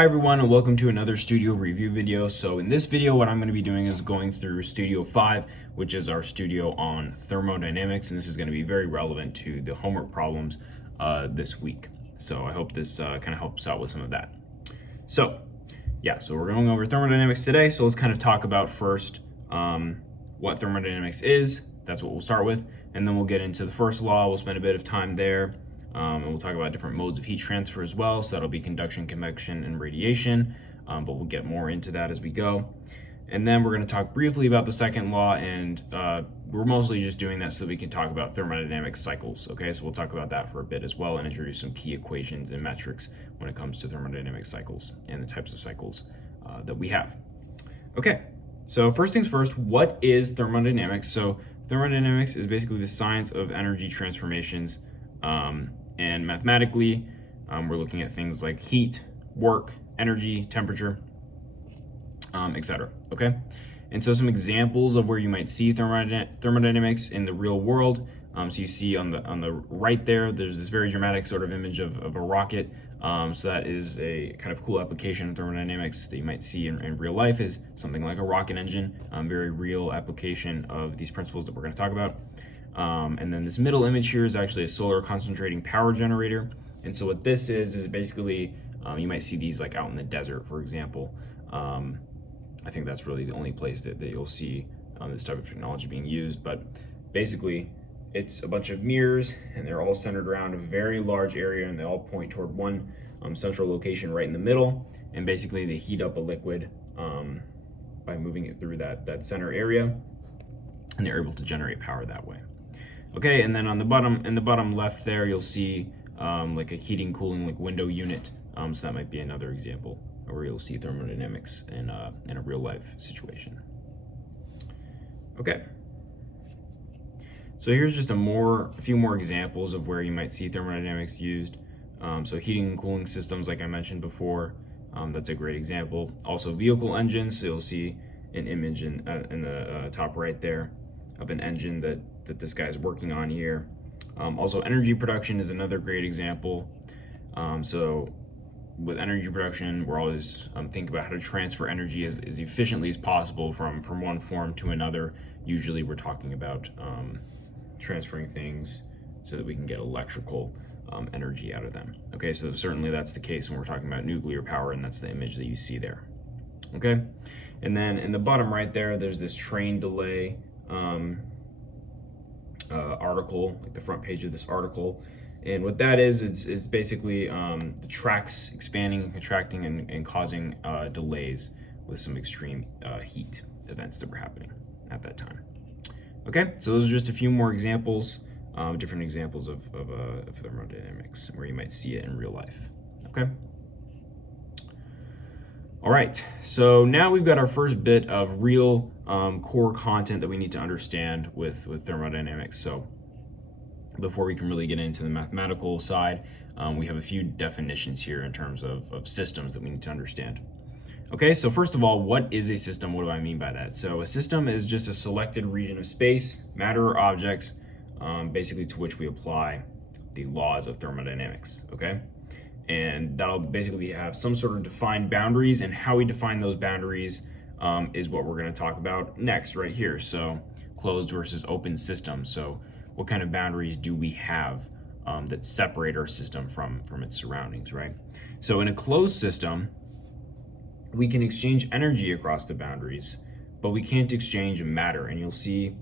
Hi everyone, and welcome to another studio review video. So in this video, what I'm going to be doing is going through Studio 5, which is our studio on thermodynamics, and this is going to be very relevant to the homework problems this week. So I hope this kind of helps out with some of that. So we're going over thermodynamics today. So let's kind of talk about first what thermodynamics is. That's what we'll start with, and then we'll get into the first law. We'll spend a bit of time there. And we'll talk about different modes of heat transfer as well. So that'll be conduction, convection, and radiation. But we'll get more into that as we go. And then we're going to talk briefly about the second law, and we're mostly just doing that so that we can talk about thermodynamic cycles. Okay, so we'll talk about that for a bit as well and introduce some key equations and metrics when it comes to thermodynamic cycles and the types of cycles that we have. Okay, so first things first, what is thermodynamics? So thermodynamics is basically the science of energy transformations. And mathematically, we're looking at things like heat, work, energy, temperature, etc. Okay, and so some examples of where you might see thermodynamics in the real world. So you see on the right there's this very dramatic sort of image of a rocket. So that is a kind of cool application of thermodynamics that you might see in real life, is something like a rocket engine. Very real application of these principles that we're going to talk about. And then this middle image here is actually a solar concentrating power generator. And so what this is basically, you might see these like out in the desert, for example. I think that's really the only place that you'll see this type of technology being used. But basically, it's a bunch of mirrors, and they're all centered around a very large area, and they all point toward one central location right in the middle. And basically, they heat up a liquid by moving it through that center area, and they're able to generate power that way. Okay, and then on the bottom left there, you'll see like a heating, cooling, like window unit. So that might be another example where you'll see thermodynamics in a real life situation. Okay. So here's just a few more examples of where you might see thermodynamics used. So heating and cooling systems, like I mentioned before, that's a great example. Also vehicle engines, so you'll see an image in the top right there of an engine that this guy is working on here. Also energy production is another great example. So with energy production, we're always thinking about how to transfer energy as efficiently as possible from one form to another. Usually we're talking about transferring things so that we can get electrical energy out of them. Okay, so certainly that's the case when we're talking about nuclear power, and that's the image that you see there. Okay, and then in the bottom right there's this train delay article, like the front page of this article. And what that is basically the tracks expanding and contracting and causing delays with some extreme heat events that were happening at that time. Okay, so those are just a few more examples, different examples of thermodynamics where you might see it in real life. Okay. All right, so now we've got our first bit of real core content that we need to understand with thermodynamics. So before we can really get into the mathematical side, we have a few definitions here in terms of systems that we need to understand. Okay, so first of all, what is a system? What do I mean by that? So a system is just a selected region of space, matter, or objects, basically to which we apply the laws of thermodynamics, okay? And that'll basically have some sort of defined boundaries, and how we define those boundaries is what we're going to talk about next right here. So closed versus open systems. So what kind of boundaries do we have that separate our system from its surroundings, right? So in a closed system, we can exchange energy across the boundaries, but we can't exchange matter. And you'll see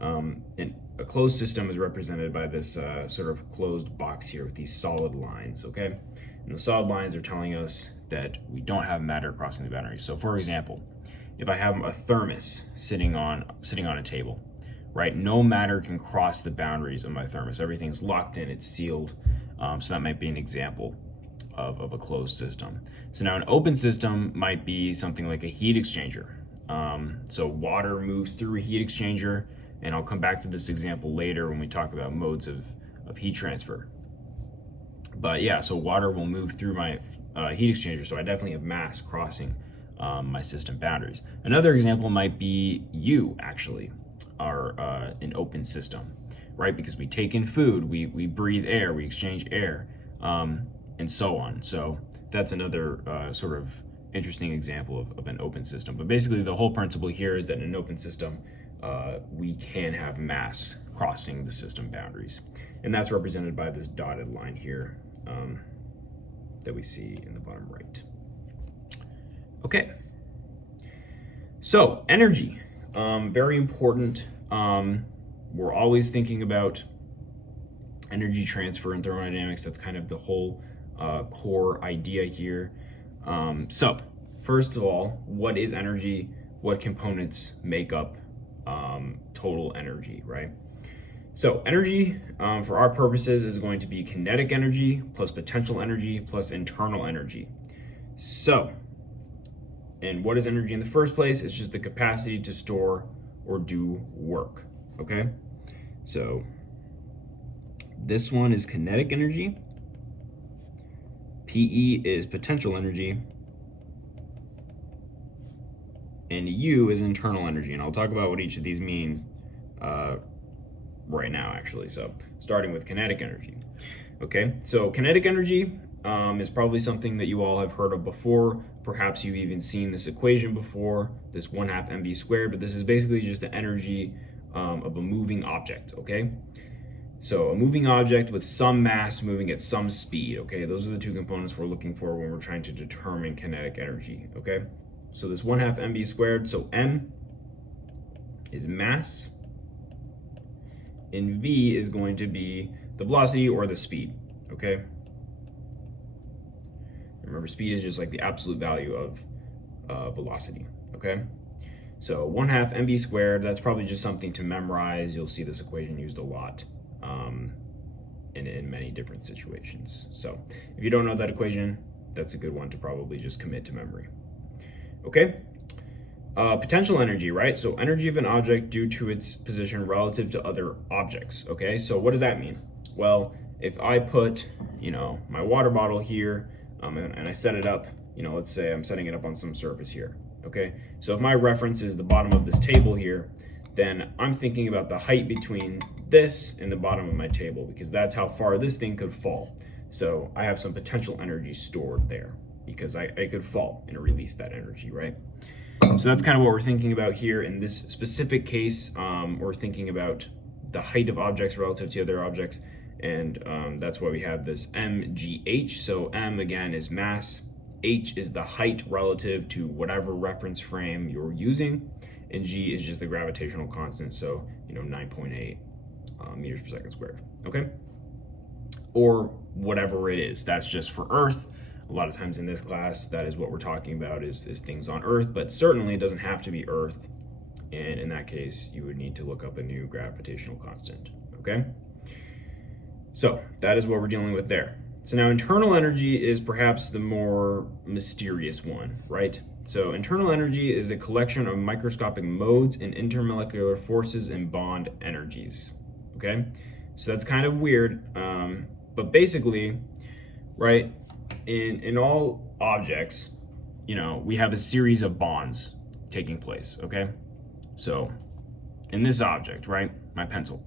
a closed system is represented by this sort of closed box here with these solid lines, okay? And the solid lines are telling us that we don't have matter crossing the boundaries. So for example, if I have a thermos sitting on a table, right? No matter can cross the boundaries of my thermos. Everything's locked in, it's sealed. So that might be an example of a closed system. So now an open system might be something like a heat exchanger. So water moves through a heat exchanger, and I'll come back to this example later when we talk about modes of heat transfer. But yeah, so water will move through my heat exchanger, so I definitely have mass crossing my system boundaries. Another example might be actually are an open system, right? Because we take in food, we breathe air, we exchange air. and so on. So that's another sort of interesting example of an open system. But basically the whole principle here is that in an open system, we can have mass crossing the system boundaries. And that's represented by this dotted line here that we see in the bottom right. Okay, so energy, very important. We're always thinking about energy transfer in thermodynamics. That's kind of the whole core idea here. So first of all, what is energy? What components make up total energy, right? So energy, for our purposes, is going to be kinetic energy plus potential energy plus internal energy. So, and what is energy in the first place? It's just the capacity to store or do work, okay? So this one is kinetic energy. PE is potential energy. And U is internal energy. And I'll talk about what each of these means right now, actually. So starting with kinetic energy. Okay, so kinetic energy is probably something that you all have heard of before. Perhaps you've even seen this equation before, this 1/2 mv squared, but this is basically just the energy of a moving object, okay? So a moving object with some mass moving at some speed, okay? Those are the two components we're looking for when we're trying to determine kinetic energy, okay? So this 1/2 mv squared, so m is mass, and v is going to be the velocity or the speed, okay? Remember, speed is just like the absolute value of velocity, okay? So 1/2 mv squared, that's probably just something to memorize. You'll see this equation used a lot in many different situations. So if you don't know that equation, that's a good one to probably just commit to memory. Okay, potential energy, right? So energy of an object due to its position relative to other objects, okay? So what does that mean? Well, if I put, my water bottle here and I set it up, let's say I'm setting it up on some surface here, okay? So if my reference is the bottom of this table here, then I'm thinking about the height between this and the bottom of my table, because that's how far this thing could fall. So I have some potential energy stored there because I could fall and release that energy, right? So that's kind of what we're thinking about here. In this specific case, we're thinking about the height of objects relative to other objects, and that's why we have this mgh. So m, again, is mass, h is the height relative to whatever reference frame you're using, and g is just the gravitational constant, so 9.8 meters per second squared, okay? Or whatever it is. That's just for Earth. A lot of times in this class, that is what we're talking about is things on Earth, but certainly it doesn't have to be Earth. And in that case, you would need to look up a new gravitational constant, okay? So that is what we're dealing with there. So now internal energy is perhaps the more mysterious one, right? So internal energy is a collection of microscopic modes and intermolecular forces and bond energies, okay? So that's kind of weird, but basically, right, in all objects, we have a series of bonds taking place, okay? So in this object, right, my pencil,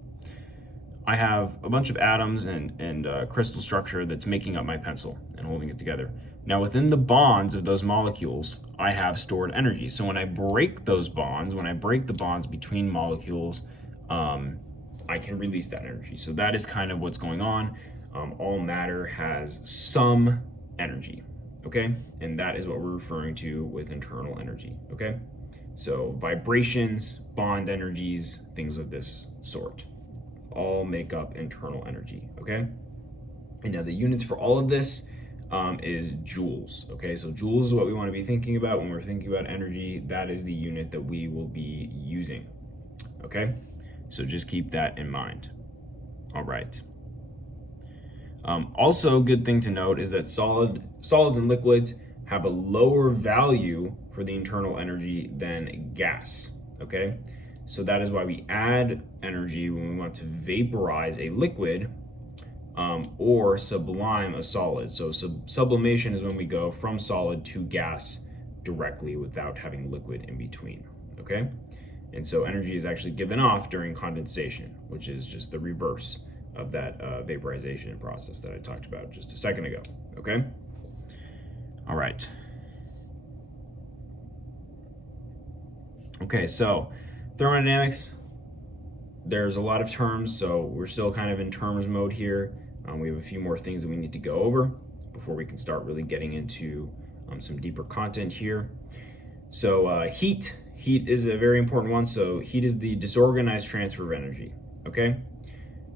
I have a bunch of atoms and crystal structure that's making up my pencil and holding it together. Now within the bonds of those molecules, I have stored energy. So when I break those bonds, when I break the bonds between molecules, I can release that energy. So that is kind of what's going on. All matter has some energy, okay? And that is what we're referring to with internal energy, okay? So vibrations, bond energies, things of this sort, all make up internal energy, okay? And now the units for all of this is joules, okay? So joules is what we want to be thinking about when we're thinking about energy. That is the unit that we will be using, okay? So just keep that in mind. All right. Also, a good thing to note is that solids and liquids have a lower value for the internal energy than gas, okay? So that is why we add energy when we want to vaporize a liquid or sublime a solid. So sublimation is when we go from solid to gas directly without having liquid in between, okay? And so energy is actually given off during condensation, which is just the reverse of that vaporization process that I talked about just a second ago, okay? All right. Okay, so thermodynamics, there's a lot of terms, so we're still kind of in terms mode here. We have a few more things that we need to go over before we can start really getting into some deeper content here. So heat is a very important one. So heat is the disorganized transfer of energy, okay?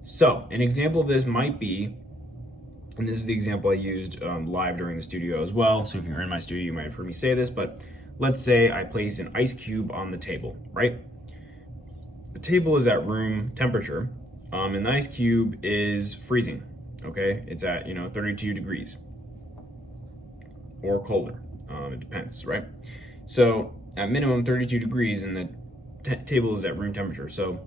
So an example of this might be, and this is the example I used live during the studio as well. So if you're in my studio, you might have heard me say this, but let's say I place an ice cube on the table, right? The table is at room temperature, and the ice cube is freezing, okay? It's at, 32 degrees or colder, it depends, right? So at minimum 32 degrees and the table is at room temperature. So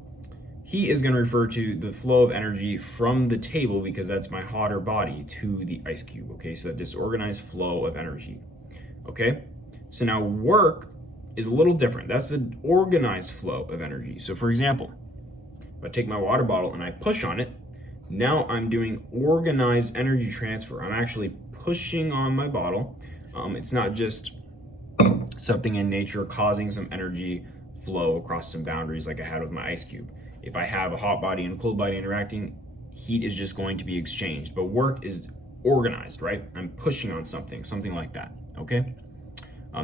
heat is gonna refer to the flow of energy from the table, because that's my hotter body, to the ice cube, okay? So that disorganized flow of energy, okay? So now work is a little different. That's an organized flow of energy. So for example, if I take my water bottle and I push on it, now I'm doing organized energy transfer. I'm actually pushing on my bottle. It's not just something in nature causing some energy flow across some boundaries like I had with my ice cube. If I have a hot body and a cold body interacting, heat is just going to be exchanged, but work is organized, right? I'm pushing on something like that, okay?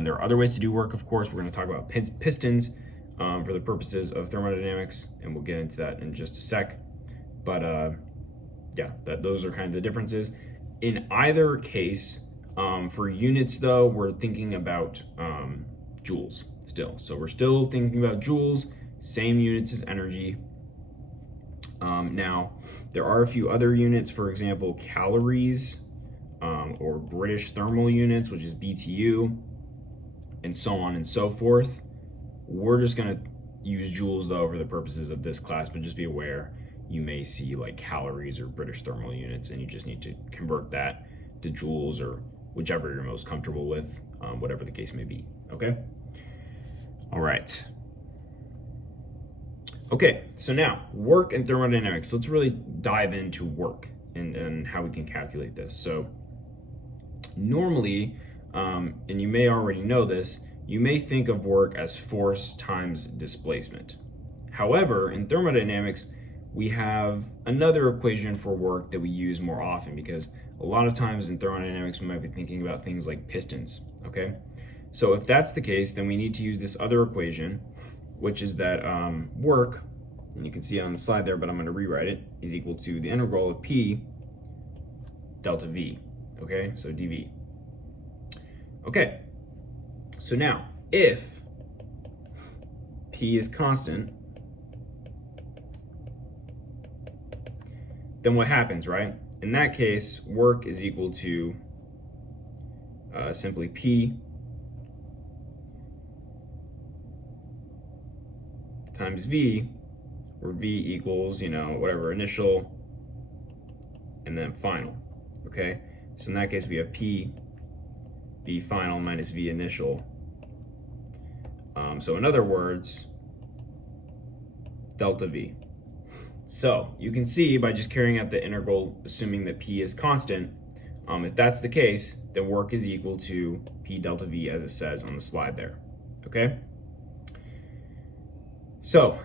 There are other ways to do work, of course. We're going to talk about pistons for the purposes of thermodynamics, and we'll get into that in just a sec. But yeah, those are kind of the differences. In either case, for units though, we're thinking about joules still. So we're still thinking about joules, same units as energy. Now, there are a few other units, for example, calories, or British thermal units, which is BTU, and so on and so forth. We're just gonna use joules though for the purposes of this class, but just be aware you may see like calories or British thermal units, and you just need to convert that to joules or whichever you're most comfortable with, whatever the case may be, okay? All right. Okay, so now work and thermodynamics. Let's really dive into work and how we can calculate this. So normally, and you may already know this, you may think of work as force times displacement. However, in thermodynamics, we have another equation for work that we use more often, because a lot of times in thermodynamics, we might be thinking about things like pistons, okay? So if that's the case, then we need to use this other equation, which is that work, and you can see it on the slide there, but I'm gonna rewrite it, is equal to the integral of P delta V, okay? So dV. Okay, so now if P is constant, then what happens, right? In that case, work is equal to simply P times V, where V equals, whatever, initial and then final, okay? So in that case, we have P, V final minus V initial. So in other words, delta V. So you can see by just carrying out the integral, assuming that P is constant, if that's the case, then work is equal to P delta V as it says on the slide there, okay? So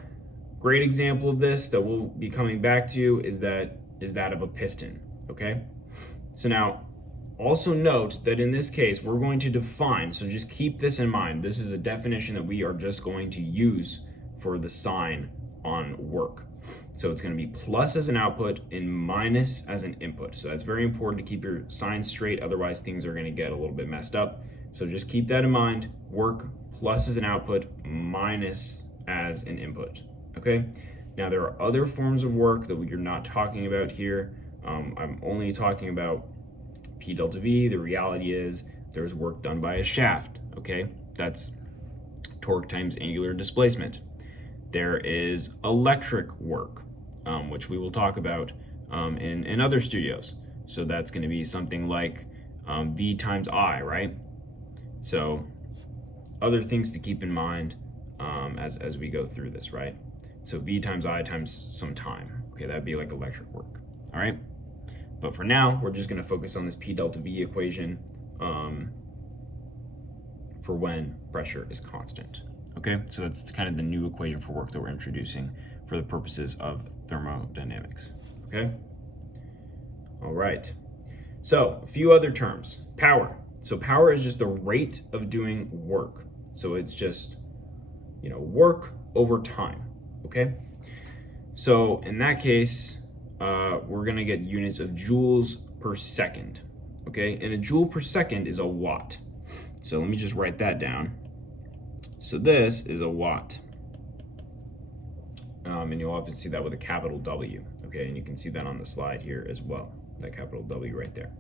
great example of this that we'll be coming back to is that of a piston, okay? So now, also note that in this case, we're going to define, so just keep this in mind. This is a definition that we are just going to use for the sign on work. So it's going to be plus as an output and minus as an input. So that's very important to keep your signs straight, otherwise things are going to get a little bit messed up. So just keep that in mind. Work plus as an output, minus as an input, okay? Now there are other forms of work that we're not talking about here. I'm only talking about P delta V. The reality is there's work done by a shaft, okay? That's torque times angular displacement. There is electric work, which we will talk about in other studios. So that's going to be something like V times I, right? So other things to keep in mind as we go through this, right? So V times I times some time, Okay, that'd be like electric work. All right. But for now, we're just going to focus on this P delta V equation for when pressure is constant. Okay, so that's kind of the new equation for work that we're introducing for the purposes of thermodynamics. Okay. All right. So a few other terms. Power. So power is just the rate of doing work. So it's just, work over time. Okay. So in that case, we're going to get units of joules per second. Okay. And a joule per second is a watt. So let me just write that down. So this is a watt. And you'll often see that with a capital W. Okay. And you can see that on the slide here as well. That capital W right there.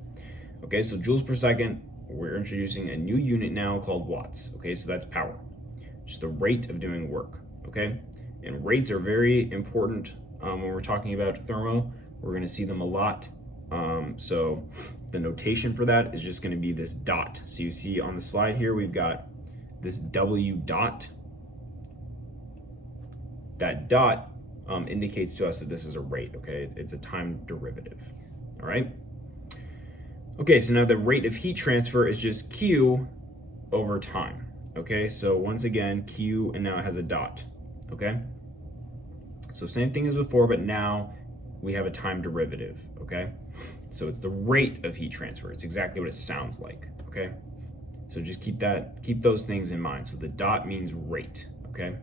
Okay. So joules per second, we're introducing a new unit now called watts. Okay. So that's power. Just the rate of doing work. Okay. And rates are very important when we're talking about thermo. We're going to see them a lot. So the notation for that is just going to be this dot. So you see on the slide here, we've got this W dot. That dot indicates to us that this is a rate, okay? It's a time derivative, all right? Okay, so now the rate of heat transfer is just Q over time, okay? So once again, Q, and now it has a dot, okay? So same thing as before, but now we have a time derivative, okay? So it's the rate of heat transfer. It's exactly what it sounds like, okay? So just keep those things in mind. So the dot means rate, okay?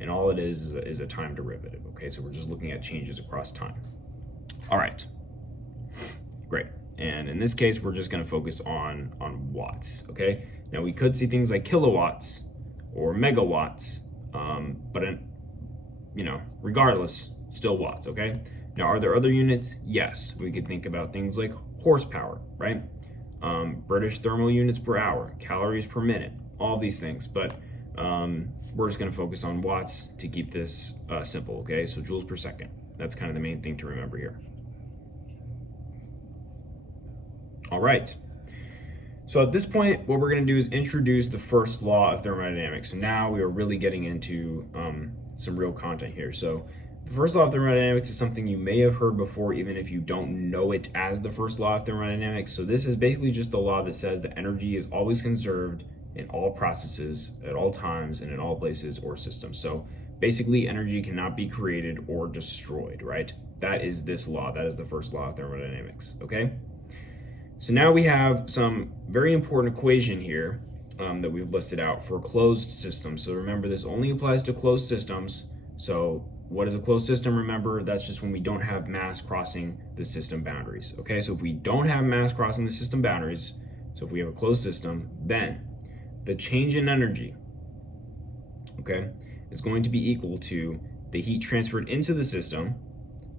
And all it is a time derivative, okay? So we're just looking at changes across time. All right, great. And in this case, we're just gonna focus on watts, okay? Now we could see things like kilowatts or megawatts, but regardless, still watts, okay? Now, are there other units? Yes, we could think about things like horsepower, right? British thermal units per hour, calories per minute, all these things. But we're just gonna focus on watts to keep this simple, okay? So joules per second, that's kind of the main thing to remember here. All right. So at this point, what we're gonna do is introduce the first law of thermodynamics. So now we are really getting into some real content here. So the first law of thermodynamics is something you may have heard before, even if you don't know it as the first law of thermodynamics. So this is basically just the law that says that energy is always conserved in all processes, at all times, and in all places or systems. So basically, energy cannot be created or destroyed, right? That is this law. That is the first law of thermodynamics, okay? So now we have some very important equation here that we've listed out for closed systems. So remember, this only applies to closed systems. So what is a closed system? Remember, that's just when we don't have mass crossing the system boundaries, okay? So if we don't have mass crossing the system boundaries, so if we have a closed system, then the change in energy, okay, is going to be equal to the heat transferred into the system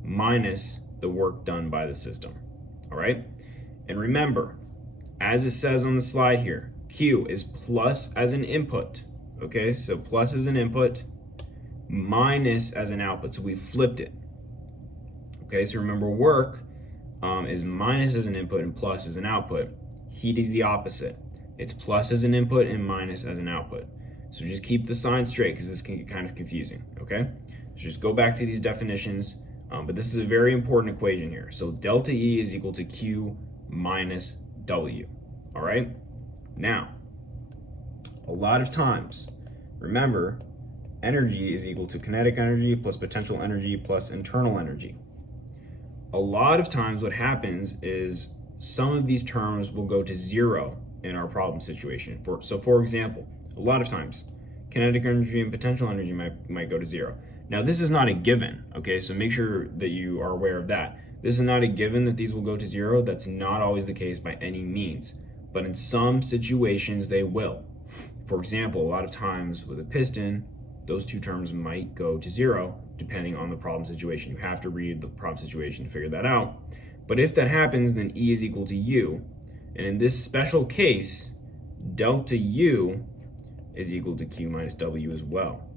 minus the work done by the system, all right? And remember, as it says on the slide here, Q is plus as an input, okay? So plus as an input, minus as an output. So we flipped it, okay? So remember, work is minus as an input and plus as an output. Heat is the opposite. It's plus as an input and minus as an output. So just keep the signs straight because this can get kind of confusing, okay? So just go back to these definitions, but this is a very important equation here. So delta E is equal to Q minus W, all right? Now, a lot of times, remember, energy is equal to kinetic energy plus potential energy plus internal energy. A lot of times what happens is some of these terms will go to zero in our problem situation. So for example, a lot of times, kinetic energy and potential energy might go to zero. Now this is not a given, okay? So make sure that you are aware of that. This is not a given that these will go to zero. That's not always the case by any means, but in some situations they will. For example, a lot of times with a piston, those two terms might go to zero depending on the problem situation. You have to read the problem situation to figure that out. But if that happens, then E is equal to U. And in this special case, delta U is equal to Q minus W as well,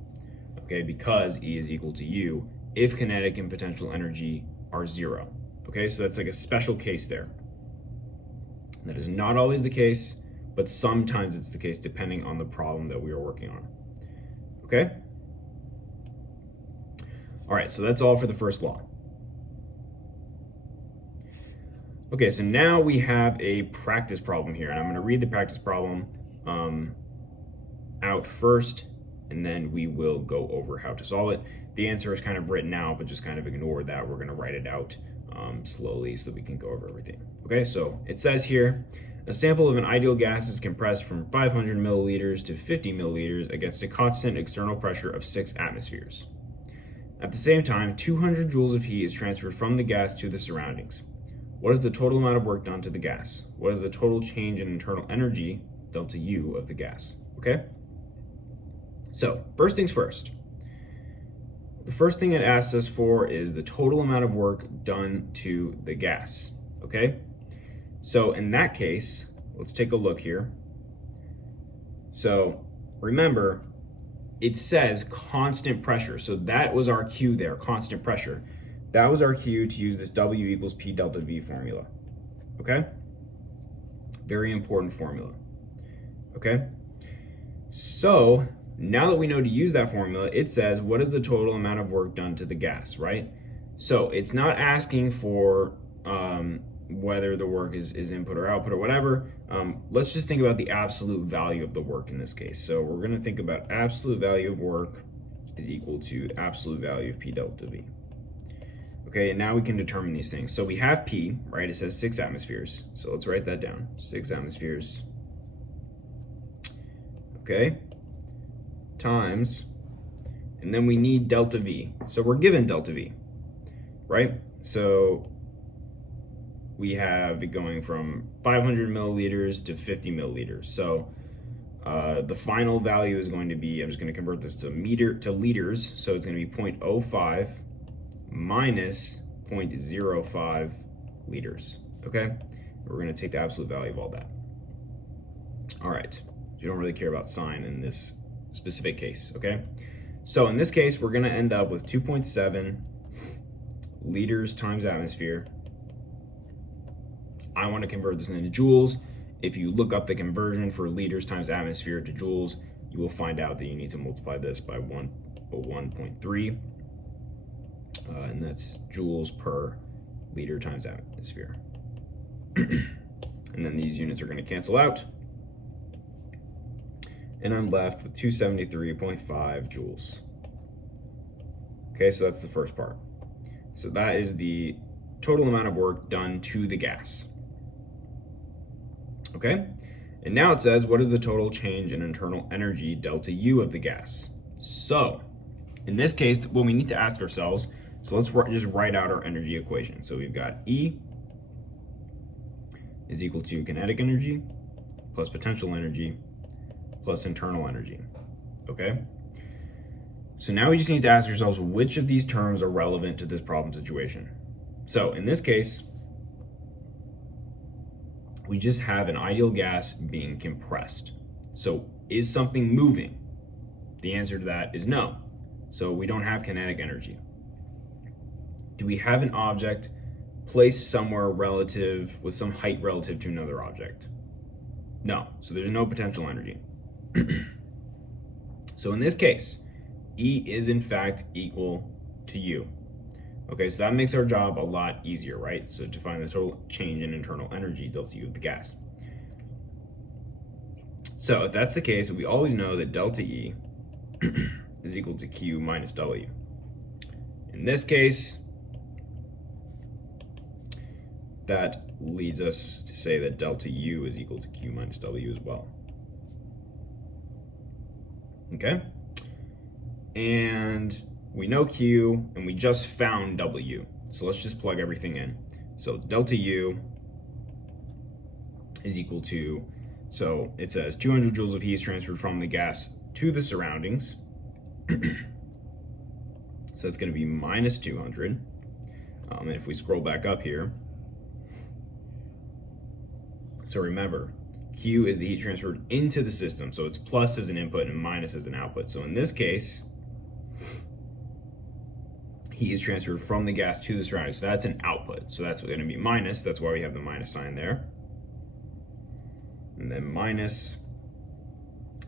okay? Because E is equal to U if kinetic and potential energy are zero, okay? So that's like a special case there. That is not always the case, but sometimes it's the case depending on the problem that we are working on, okay? All right, so that's all for the first law. Okay, so now we have a practice problem here, and I'm going to read the practice problem out first, and then we will go over how to solve it. The answer is kind of written out, but just kind of ignore that. We're going to write it out slowly so that we can go over everything. Okay, so it says here, a sample of an ideal gas is compressed from 500 milliliters to 50 milliliters against a constant external pressure of 6 atmospheres. At the same time, 200 joules of heat is transferred from the gas to the surroundings. What is the total amount of work done to the gas? What is the total change in internal energy, delta U, of the gas? Okay? So, first things first. The first thing it asks us for is the total amount of work done to the gas. Okay? So, in that case, let's take a look here. So, remember, it says constant pressure. So that was our Q there, constant pressure. That was our cue to use this W equals P delta V formula. Okay? Very important formula. Okay? So now that we know to use that formula, it says what is the total amount of work done to the gas, right? So it's not asking for whether the work is input or output or whatever. Let's just think about the absolute value of the work in this case. So we're going to think about absolute value of work is equal to absolute value of P delta V. Okay, and now we can determine these things. So we have P, right? It says 6 atmospheres. So let's write that down. 6 atmospheres. Okay, times, and then we need delta V. So we're given delta V, right? So we have it going from 500 milliliters to 50 milliliters. So the final value is going to be, I'm just going to convert this to liters. So it's going to be 0.05 minus 0.05 liters. Okay, we're going to take the absolute value of all that. All right, you don't really care about sign in this specific case. Okay, so in this case, we're going to end up with 2.7 liters times atmosphere. I want to convert this into joules. If you look up the conversion for liters times atmosphere to joules, you will find out that you need to multiply this by 1.3, and that's joules per liter times atmosphere. And then these units are going to cancel out, and I'm left with 273.5 joules. Okay, so that's the first part. So that is the total amount of work done to the gas. Okay, and now it says, what is the total change in internal energy, delta U, of the gas? So, in this case, what we need to ask ourselves, so let's just write out our energy equation. So we've got E is equal to kinetic energy plus potential energy plus internal energy. Okay, so now we just need to ask ourselves which of these terms are relevant to this problem situation. So in this case, we just have an ideal gas being compressed. So is something moving? The answer to that is no. So we don't have kinetic energy. Do we have an object placed somewhere relative, with some height relative to another object? No, so there's no potential energy. So in this case, E is in fact equal to U. Okay, so that makes our job a lot easier, right? So to find the total change in internal energy, delta U of the gas. So if that's the case, we always know that delta E is equal to Q minus W. In this case, that leads us to say that delta U is equal to Q minus W as well. Okay? And we know Q, and we just found W. So let's just plug everything in. So delta U is equal to, so it says 200 joules of heat is transferred from the gas to the surroundings. So that's going to be minus 200. And if we scroll back up here, so remember, Q is the heat transferred into the system. So it's plus as an input and minus as an output. So in this case, heat is transferred from the gas to the surroundings. So that's an output. So that's going to be minus. That's why we have the minus sign there. And then minus.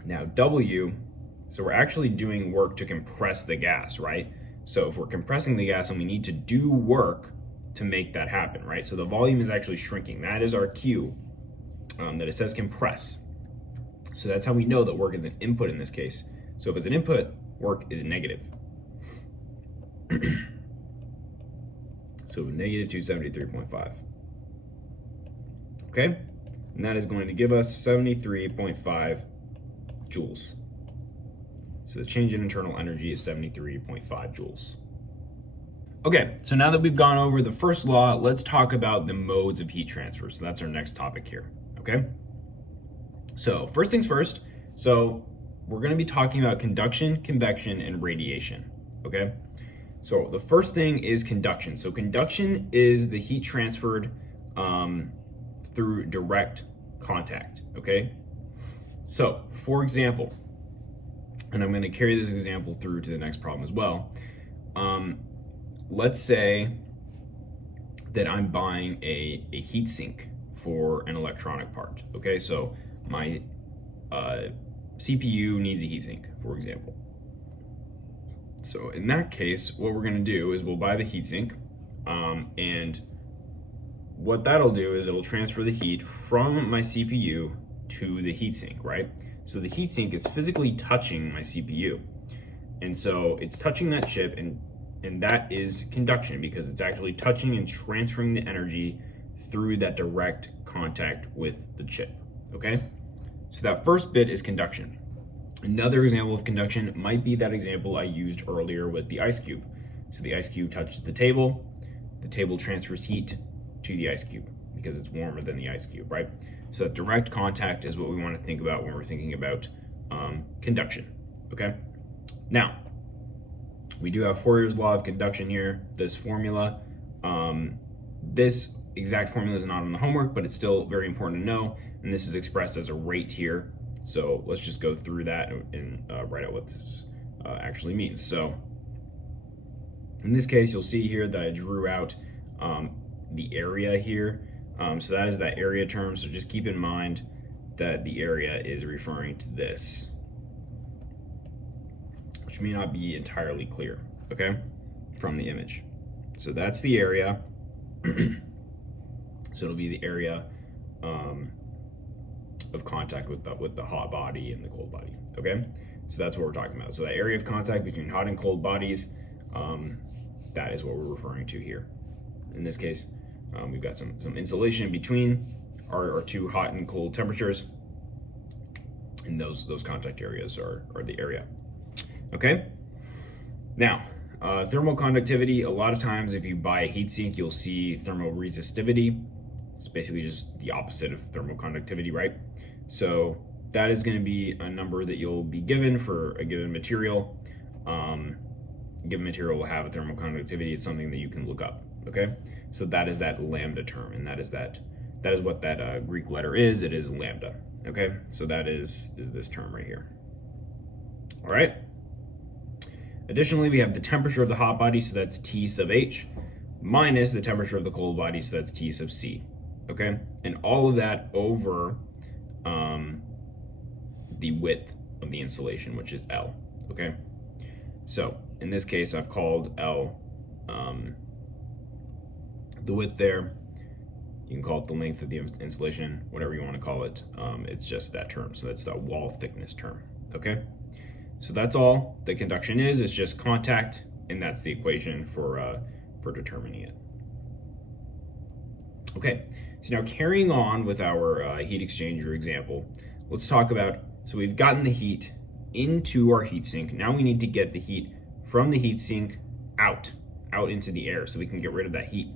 Now W, so we're actually doing work to compress the gas, right? So if we're compressing the gas and we need to do work to make that happen, right? So the volume is actually shrinking. That is our cue that it says compress. So that's how we know that work is an input in this case. So if it's an input, work is negative. So negative 273.5. Okay? And that is going to give us 73.5 joules. So the change in internal energy is 73.5 joules. Okay, so now that we've gone over the first law, let's talk about the modes of heat transfer. So that's our next topic here, okay? So first things first, so we're gonna be talking about conduction, convection, and radiation, okay? So the first thing is conduction. So conduction is the heat transferred through direct contact, okay? So for example, and I'm gonna carry this example through to the next problem as well. Let's say that I'm buying a heat sink for an electronic part, okay? So my CPU needs a heat sink, for example. So in that case, what we're gonna do is we'll buy the heat sink, and what that'll do is it'll transfer the heat from my CPU to the heat sink, right? So the heat sink is physically touching my CPU. And so it's touching that chip, and that is conduction because it's actually touching and transferring the energy through that direct contact with the chip, okay? So that first bit is conduction. Another example of conduction might be that example I used earlier with the ice cube. So the ice cube touches the table transfers heat to the ice cube because it's warmer than the ice cube, right? So that direct contact is what we want to think about when we're thinking about conduction, okay? Now, we do have Fourier's law of conduction here, this formula. This exact formula is not on the homework, but it's still very important to know, and this is expressed as a rate here. So let's just go through that and write out what this actually means. So in this case, you'll see here that I drew out the area here. So that is that area term. So just keep in mind that the area is referring to this, which may not be entirely clear, okay, from the image. So that's the area. So it'll be the area of contact with the hot body and the cold body, okay? So that's what we're talking about. So that area of contact between hot and cold bodies, that is what we're referring to here. In this case, we've got some insulation in between our two hot and cold temperatures, and those contact areas are the area. Okay? Now, thermal conductivity, a lot of times if you buy a heat sink, you'll see thermal resistivity. It's basically just the opposite of thermal conductivity, right? So that is going to be a number that you'll be given for a given material. A given material will have a thermal conductivity. It's something that you can look up, okay? So that is that lambda term, and that is what that Greek letter is. It is lambda, okay? So that is this term right here. All right? Additionally, we have the temperature of the hot body, so that's T sub H, minus the temperature of the cold body, so that's T sub C, okay? And all of that over the width of the insulation, which is L, okay? So in this case, I've called L the width there. You can call it the length of the insulation, whatever you want to call it. It's just that term, so that's the wall thickness term, okay? So that's all the conduction is. It's just contact, and that's the equation for determining it. Okay, so now carrying on with our heat exchanger example, let's talk about, so we've gotten the heat into our heat sink. Now we need to get the heat from the heat sink out into the air so we can get rid of that heat.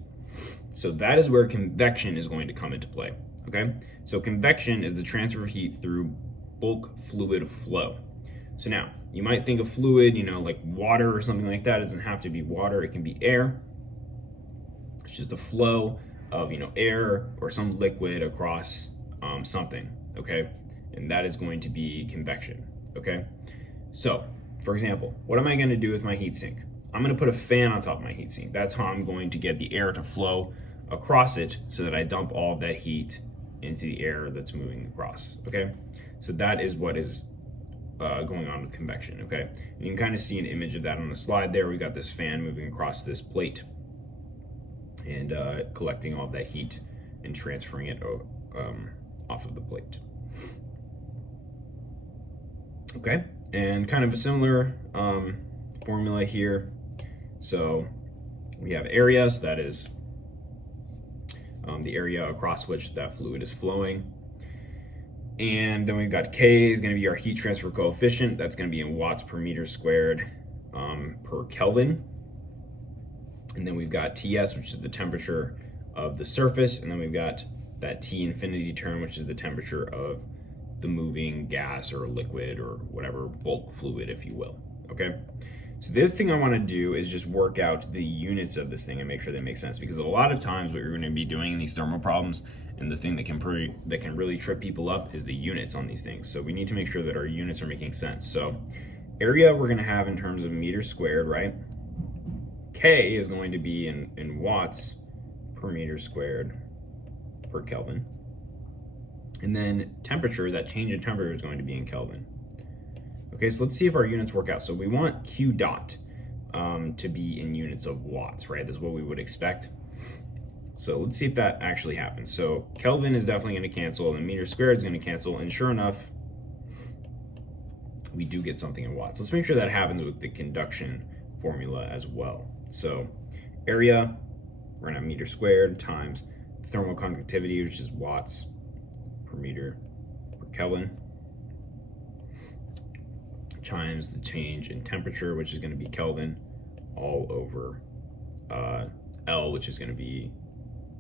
So that is where convection is going to come into play, okay? So convection is the transfer of heat through bulk fluid flow. So now, you might think of fluid, like water or something like that. It doesn't have to be water, it can be air. It's just a flow of, air or some liquid across something, okay? And that is going to be convection, okay? So, for example, what am I gonna do with my heatsink? I'm gonna put a fan on top of my heatsink. That's how I'm going to get the air to flow across it so that I dump all of that heat into the air that's moving across, okay? So that is what is going on with convection, okay? And you can kind of see an image of that on the slide there. We got this fan moving across this plate. and collecting all of that heat and transferring it off of the plate. Okay, and kind of a similar formula here. So we have area, so that is the area across which that fluid is flowing. And then we've got K is going to be our heat transfer coefficient. That's going to be in watts per meter squared per Kelvin. And then we've got TS, which is the temperature of the surface. And then we've got that T infinity term, which is the temperature of the moving gas or liquid or whatever bulk fluid, if you will. Okay. So the other thing I want to do is just work out the units of this thing and make sure they make sense, because a lot of times what you're going to be doing in these thermal problems, and the thing that can really trip people up, is the units on these things. So we need to make sure that our units are making sense. So area we're going to have in terms of meters squared, right? K is going to be in watts per meter squared per Kelvin. And then temperature, that change in temperature, is going to be in Kelvin. Okay, so let's see if our units work out. So we want Q dot to be in units of watts, right? That's what we would expect. So let's see if that actually happens. So Kelvin is definitely going to cancel, and meter squared is going to cancel, and sure enough, we do get something in watts. Let's make sure that happens with the conduction formula as well. So area, we're going to have meter squared times thermal conductivity, which is watts per meter per Kelvin, times the change in temperature, which is going to be Kelvin, all over L, which is going to be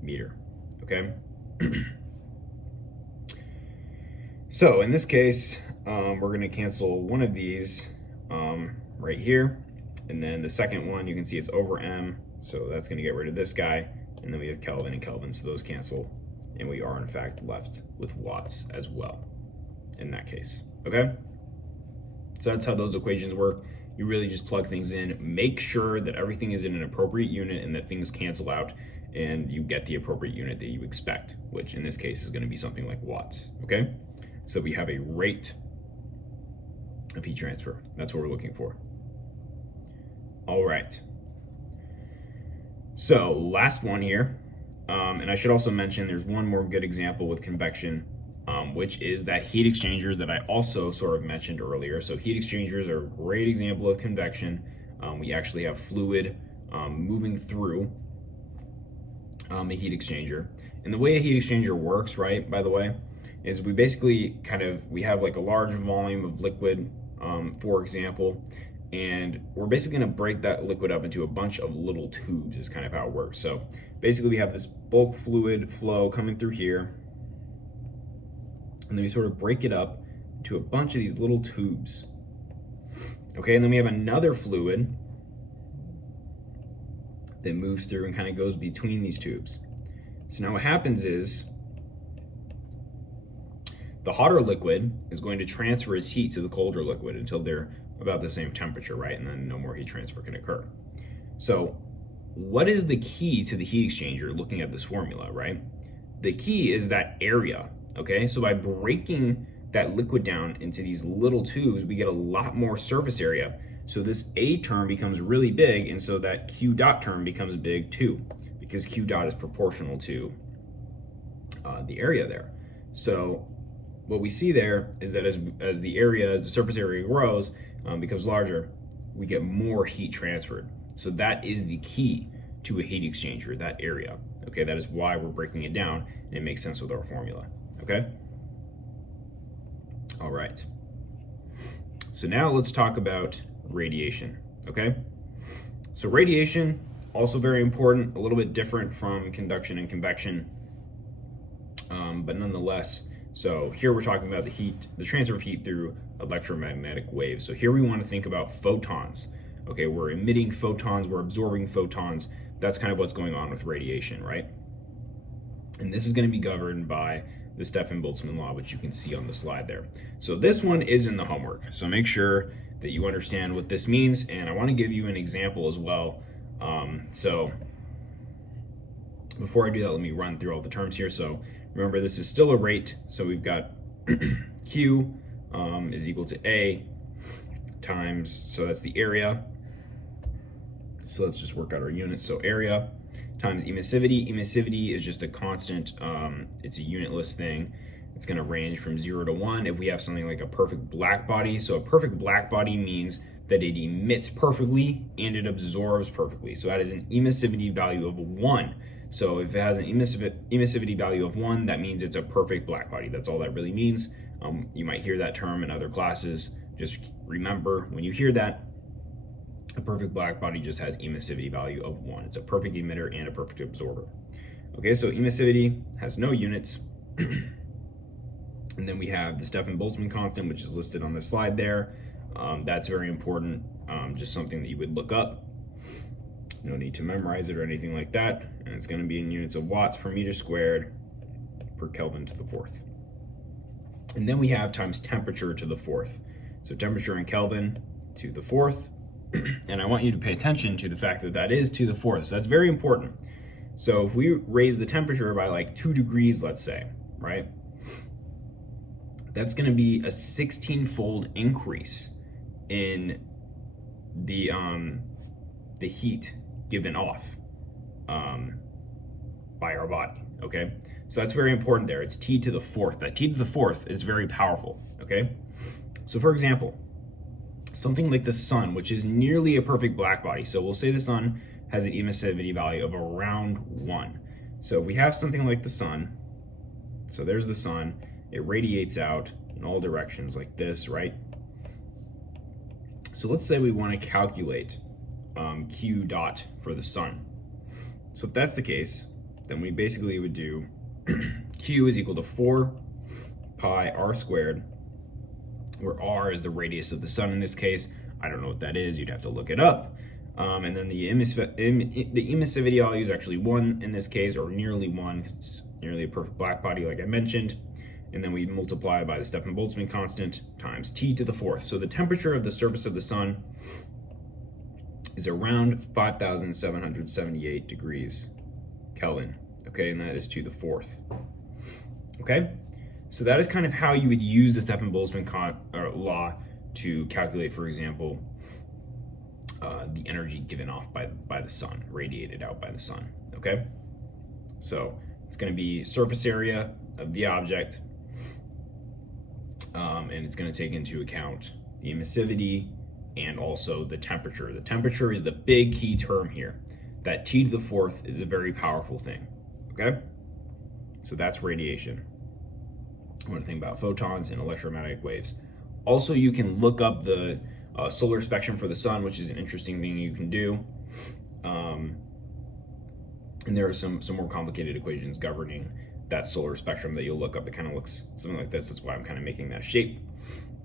meter. Okay. So in this case, we're going to cancel one of these right here, and then the second one, you can see it's over M, so that's going to get rid of this guy, and then we have Kelvin and Kelvin, so those cancel, and we are in fact left with watts as well in that case. Okay. So that's how those equations work. You really just plug things in, make sure that everything is in an appropriate unit and that things cancel out, and you get the appropriate unit that you expect, which in this case is going to be something like watts. Okay, so we have a rate of heat transfer. That's what we're looking for. All right. So last one here, and I should also mention there's one more good example with convection, which is that heat exchanger that I also sort of mentioned earlier. So heat exchangers are a great example of convection. We actually have fluid moving through a heat exchanger. And the way a heat exchanger works, right, by the way, is we basically we have like a large volume of liquid, for example, and we're basically going to break that liquid up into a bunch of little tubes is kind of how it works. So basically we have this bulk fluid flow coming through here, and then we sort of break it up into a bunch of these little tubes. Okay, and then we have another fluid that moves through and kind of goes between these tubes. So now what happens is the hotter liquid is going to transfer its heat to the colder liquid until they're about the same temperature, right? And then no more heat transfer can occur. So what is the key to the heat exchanger looking at this formula, right? The key is that area. Okay, so by breaking that liquid down into these little tubes, we get a lot more surface area. So this A term becomes really big, and so that Q dot term becomes big too, because Q dot is proportional to the area there. So what we see there is that as the surface area grows, becomes larger, we get more heat transferred. So that is the key to a heat exchanger, that area. Okay, that is why we're breaking it down, and it makes sense with our formula. Okay. All right. So now let's talk about radiation. Okay. So radiation, also very important, a little bit different from conduction and convection, but nonetheless. So here we're talking about the transfer of heat through electromagnetic waves. So here we want to think about photons. Okay, we're emitting photons, we're absorbing photons. That's kind of what's going on with radiation, right? And this is going to be governed by the Stefan-Boltzmann law, which you can see on the slide there. So this one is in the homework. So make sure that you understand what this means. And I want to give you an example as well. So before I do that, let me run through all the terms here. So remember, this is still a rate. So we've got Q is equal to A times, so that's the area. So let's just work out our units. So area times emissivity. Emissivity is just a constant, it's a unitless thing. It's going to range from 0 to 1 if we have something like a perfect black body. So a perfect black body means that it emits perfectly and it absorbs perfectly. So that is an emissivity value of 1. So if it has an emissivity value of 1, that means it's a perfect black body. That's all that really means. You might hear that term in other classes. Just remember, when you hear that, a perfect black body just has emissivity value of 1. It's a perfect emitter and a perfect absorber. Okay, so emissivity has no units. And then we have the Stefan-Boltzmann constant, which is listed on the slide there. That's very important, just something that you would look up. No need to memorize it or anything like that. And it's going to be in units of watts per meter squared per Kelvin to the 4th. And then we have times temperature to the 4th. So temperature in Kelvin to the 4th. And I want you to pay attention to the fact that that is to the 4th. So that's very important. So if we raise the temperature by like 2 degrees, let's say, right? That's going to be a 16-fold increase in the heat given off by our body, okay? So that's very important there. It's T to the 4th. That T to the 4th is very powerful, okay? So for example, something like the sun, which is nearly a perfect black body. So we'll say the sun has an emissivity value of around 1. So if we have something like the sun, so there's the sun, it radiates out in all directions like this, right? So let's say we want to calculate Q dot for the sun. So if that's the case, then we basically would do Q is equal to 4 pi r squared, where r is the radius of the sun in this case. I don't know what that is, you'd have to look it up. And then the emissivity value is actually 1 in this case, or nearly 1, because it's nearly a perfect black body like I mentioned. And then we multiply by the Stefan-Boltzmann constant times T to the 4th. So the temperature of the surface of the sun is around 5,778 degrees Kelvin, okay? And that is to the 4th, okay? So that is kind of how you would use the Stefan-Boltzmann law to calculate, for example, the energy given off by the sun, radiated out by the sun, okay? So it's going to be surface area of the object, and it's going to take into account the emissivity and also the temperature. The temperature is the big key term here. That T to the 4th is a very powerful thing, okay? So that's radiation. I want to think about photons and electromagnetic waves. Also, you can look up the solar spectrum for the sun, which is an interesting thing you can do. And there are some more complicated equations governing that solar spectrum that you'll look up. It kind of looks something like this. That's why I'm kind of making that shape.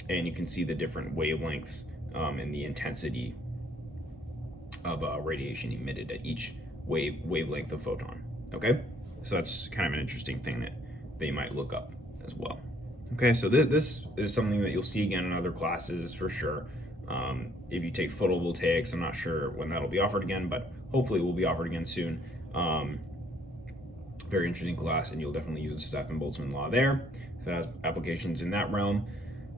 And you can see the different wavelengths and the intensity of radiation emitted at each wavelength of photon, okay? So that's kind of an interesting thing that you might look up as well. Okay, so this is something that you'll see again in other classes for sure. If you take photovoltaics, I'm not sure when that'll be offered again, but hopefully it will be offered again soon. Very interesting class, and you'll definitely use the Stefan-Boltzmann law there. So it has applications in that realm.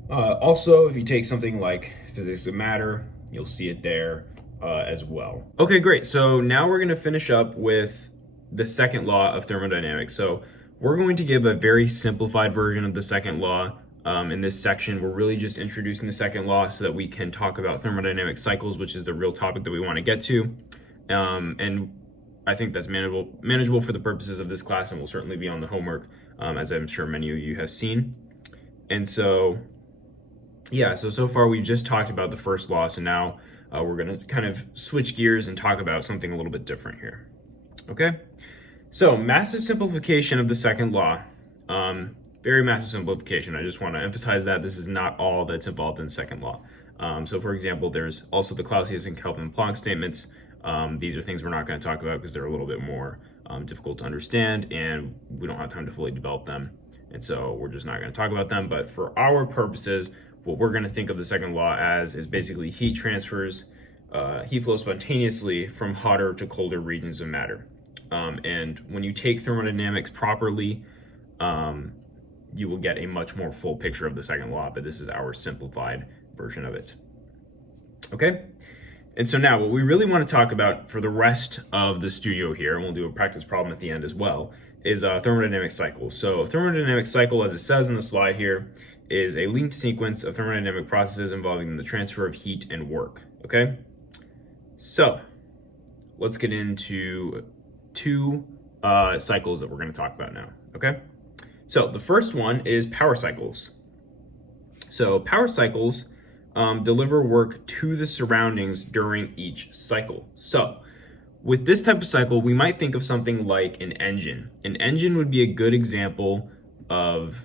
Also, if you take something like physics of matter, you'll see it there as well. Okay, great. So now we're going to finish up with the second law of thermodynamics. So we're going to give a very simplified version of the second law. In this section, we're really just introducing the second law so that we can talk about thermodynamic cycles, which is the real topic that we want to get to. And I think that's manageable for the purposes of this class, and will certainly be on the homework, as I'm sure many of you have seen. And so, yeah, so far we've just talked about the first law, so now we're going to kind of switch gears and talk about something a little bit different here. Okay? So, massive simplification of the second law. Very massive simplification. I just want to emphasize that this is not all that's involved in the second law. So, for example, there's also the Clausius and Kelvin-Planck statements. These are things we're not going to talk about because they're a little bit more difficult to understand, and we don't have time to fully develop them. And so we're just not going to talk about them. But for our purposes, what we're going to think of the second law as is basically heat transfers, heat flows spontaneously from hotter to colder regions of matter. And when you take thermodynamics properly, you will get a much more full picture of the second law, but this is our simplified version of it. Okay? And so now what we really want to talk about for the rest of the studio here, and we'll do a practice problem at the end as well, is thermodynamic cycles. So a thermodynamic cycle, as it says in the slide here, is a linked sequence of thermodynamic processes involving the transfer of heat and work, okay? So let's get into two cycles that we're going to talk about now, okay? So the first one is power cycles. So power cycles deliver work to the surroundings during each cycle. So with this type of cycle, we might think of something like an engine. An engine would be a good example of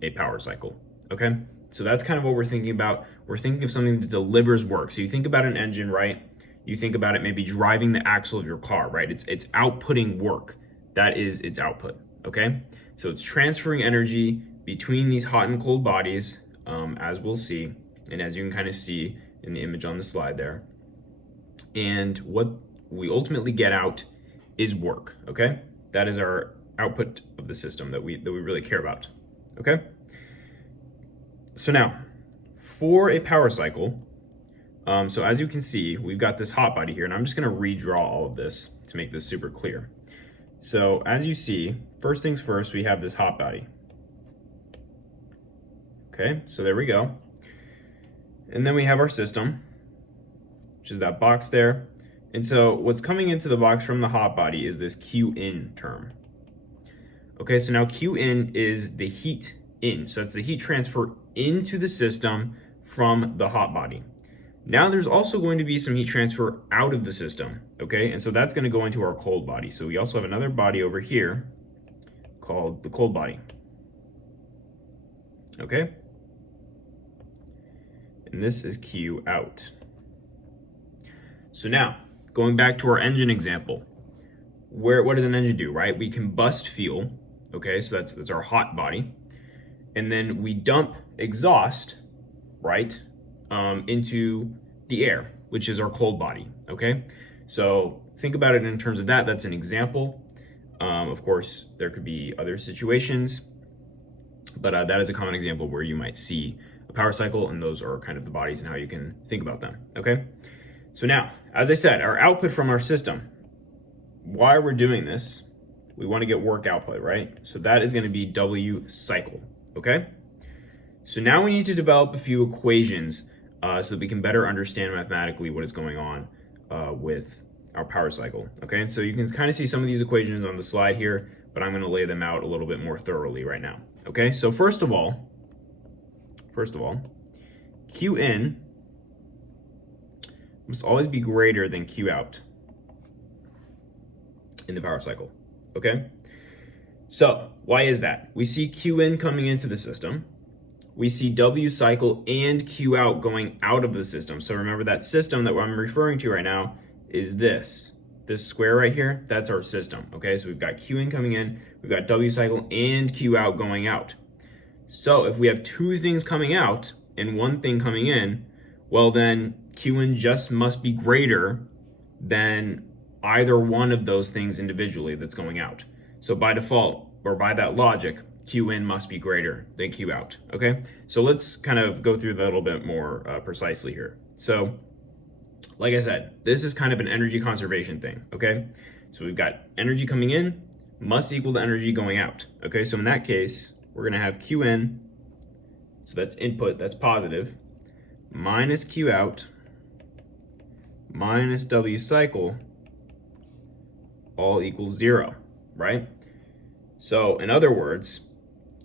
a power cycle, okay? So that's kind of what we're thinking about. We're thinking of something that delivers work. So you think about an engine, right? You think about it maybe driving the axle of your car, right? It's outputting work. That is its output, okay? So it's transferring energy between these hot and cold bodies, as we'll see, and as you can kind of see in the image on the slide there. And what we ultimately get out is work, okay? That is our output of the system that we really care about, okay? So now, for a power cycle, so as you can see, we've got this hot body here, and I'm just gonna redraw all of this to make this super clear. So as you see, first things first, we have this hot body. Okay, so there we go. And then we have our system, which is that box there. And so what's coming into the box from the hot body is this Q in term. Okay, so now Q in is the heat in. So that's the heat transfer into the system from the hot body. Now there's also going to be some heat transfer out of the system, okay? And so that's going to go into our cold body. So we also have another body over here called the cold body, okay? And this is Q out. So now, going back to our engine example, what does an engine do, right? We combust fuel, okay? So that's our hot body. And then we dump exhaust, right? Into the air, which is our cold body, okay? So think about it in terms of that. That's an example. Of course, there could be other situations, but that is a common example where you might see a power cycle, and those are kind of the bodies and how you can think about them, okay? So now, as I said, our output from our system, why we're doing this, we want to get work output, right? So that is going to be W cycle, okay? So now we need to develop a few equations so that we can better understand mathematically what is going on with our power cycle, okay? And so you can kind of see some of these equations on the slide here, but I'm going to lay them out a little bit more thoroughly right now, okay? So first of all, Q in must always be greater than Q out in the power cycle, okay? So why is that? We see Q in coming into the system. We see W cycle and Q out going out of the system. So remember that system that I'm referring to right now is this square right here. That's our system, okay? So we've got Q in coming in, we've got W cycle and Q out going out. So if we have two things coming out and one thing coming in, well then Q in just must be greater than either one of those things individually that's going out. So by default, or by that logic, Q in must be greater than Q out, okay? So let's kind of go through that a little bit more precisely here. So, like I said, this is kind of an energy conservation thing, okay? So we've got energy coming in must equal to energy going out, okay? So in that case, we're gonna have Q in, so that's input, that's positive, minus Q out, minus W cycle, all equals 0, right? So in other words,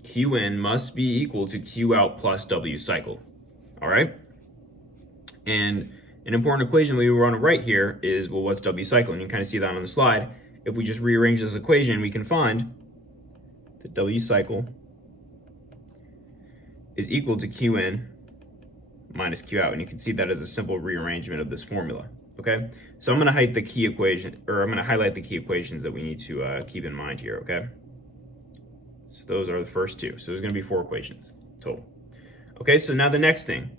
Q in must be equal to Q out plus W cycle, all right? And an important equation we want to write here is, well, what's W cycle? And you kind of see that on the slide. If we just rearrange this equation, we can find that W cycle is equal to Q in minus Q out. And you can see that as a simple rearrangement of this formula, okay? So I'm going to highlight the key equations that we need to keep in mind here, okay? So those are the first two. So there's going to be 4 equations total. Okay, so now the next thing,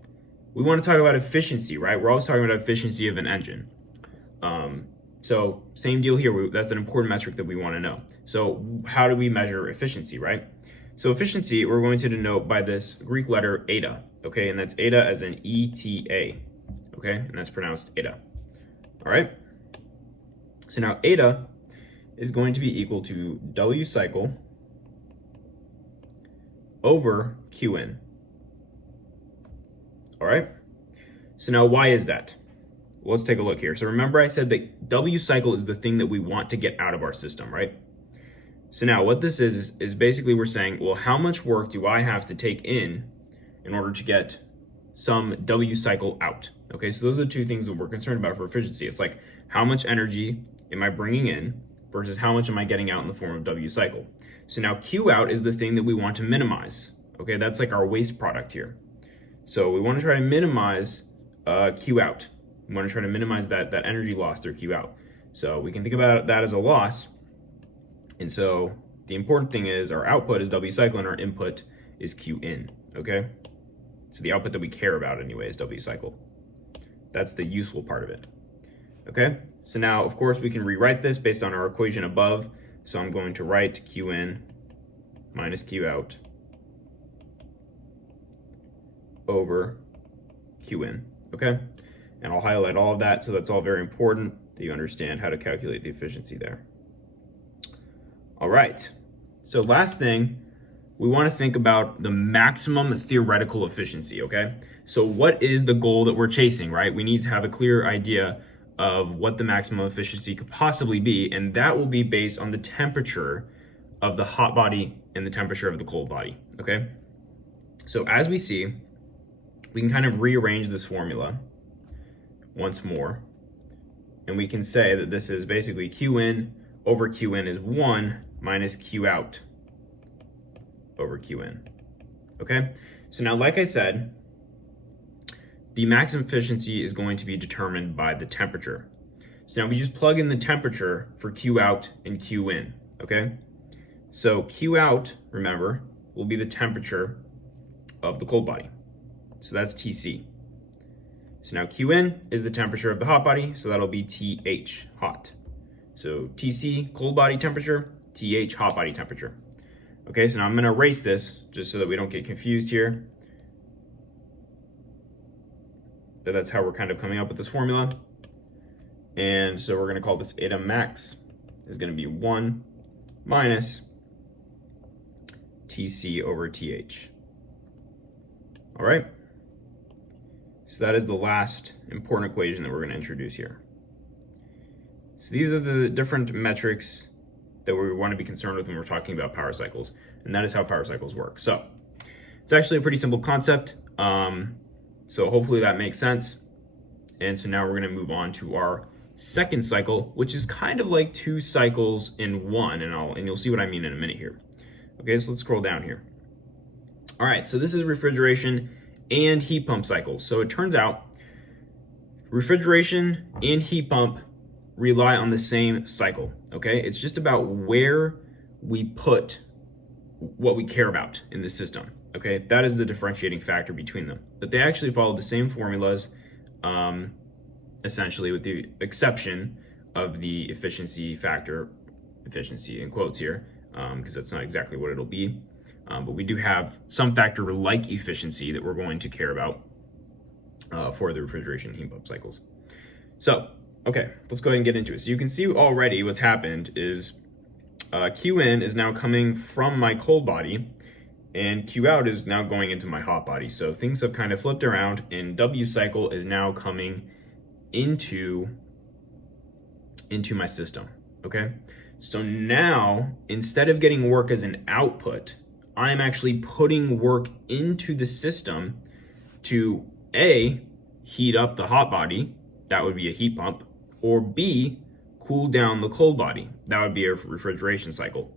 we want to talk about efficiency, right? We're always talking about efficiency of an engine. So same deal here. That's an important metric that we want to know. So how do we measure efficiency, right? So efficiency, we're going to denote by this Greek letter eta, okay? And that's eta as in ETA, okay? And that's pronounced eta. All right. So now eta is going to be equal to W cycle over Qn. All right. So now why is that? Well, let's take a look here. So remember I said that W cycle is the thing that we want to get out of our system, right? So now what this is basically we're saying, well, how much work do I have to take in order to get some W cycle out? Okay, so those are the two things that we're concerned about for efficiency. It's like, how much energy am I bringing in versus how much am I getting out in the form of W cycle? So now Q out is the thing that we want to minimize. Okay, that's like our waste product here. So we want to try to minimize Q out. We want to try to minimize that energy loss through Q out. So we can think about that as a loss. And so the important thing is our output is W cycle and our input is Q in, okay? So the output that we care about anyway is W cycle. That's the useful part of it, okay? So now, of course, we can rewrite this based on our equation above. So I'm going to write Q in minus Q out over Q in, okay? And I'll highlight all of that, so that's all very important that you understand how to calculate the efficiency there. All right, so last thing, we want to think about the maximum theoretical efficiency, okay? So what is the goal that we're chasing, right? We need to have a clear idea of what the maximum efficiency could possibly be, and that will be based on the temperature of the hot body and the temperature of the cold body, okay? So as we see, we can kind of rearrange this formula once more, and we can say that this is basically Q in over Q in is 1 minus Q out over Q in, okay? So now, like I said, the maximum efficiency is going to be determined by the temperature. So now we just plug in the temperature for Q out and Q in, okay? So Q out, remember, will be the temperature of the cold body. So that's TC. So now Q in is the temperature of the hot body, so that'll be TH, hot. So TC, cold body temperature, TH, hot body temperature. Okay, so now I'm gonna erase this just so that we don't get confused here. But that's how we're kind of coming up with this formula. And so we're gonna call this eta max is gonna be 1 minus TC over TH. All right, so that is the last important equation that we're gonna introduce here. So these are the different metrics that we want to be concerned with when we're talking about power cycles, and that is how power cycles work. So it's actually a pretty simple concept. So hopefully that makes sense. And so now we're going to move on to our second cycle, which is kind of like 2 cycles in one, and you'll see what I mean in a minute here. Okay, so let's scroll down here. All right, so this is refrigeration and heat pump cycles. So it turns out refrigeration and heat pump rely on the same cycle, okay? It's just about where we put what we care about in the system, okay? That is the differentiating factor between them. But they actually follow the same formulas, essentially, with the exception of the efficiency factor, efficiency in quotes here, because that's not exactly what it'll be. But we do have some factor like efficiency that we're going to care about for the refrigeration heat pump cycles. So, okay, let's go ahead and get into it. So you can see already what's happened is Q in is now coming from my cold body, and Q out is now going into my hot body. So things have kind of flipped around, and W cycle is now coming into my system, okay? So now, instead of getting work as an output, I'm actually putting work into the system to A, heat up the hot body, that would be a heat pump, or B, cool down the cold body, that would be a refrigeration cycle.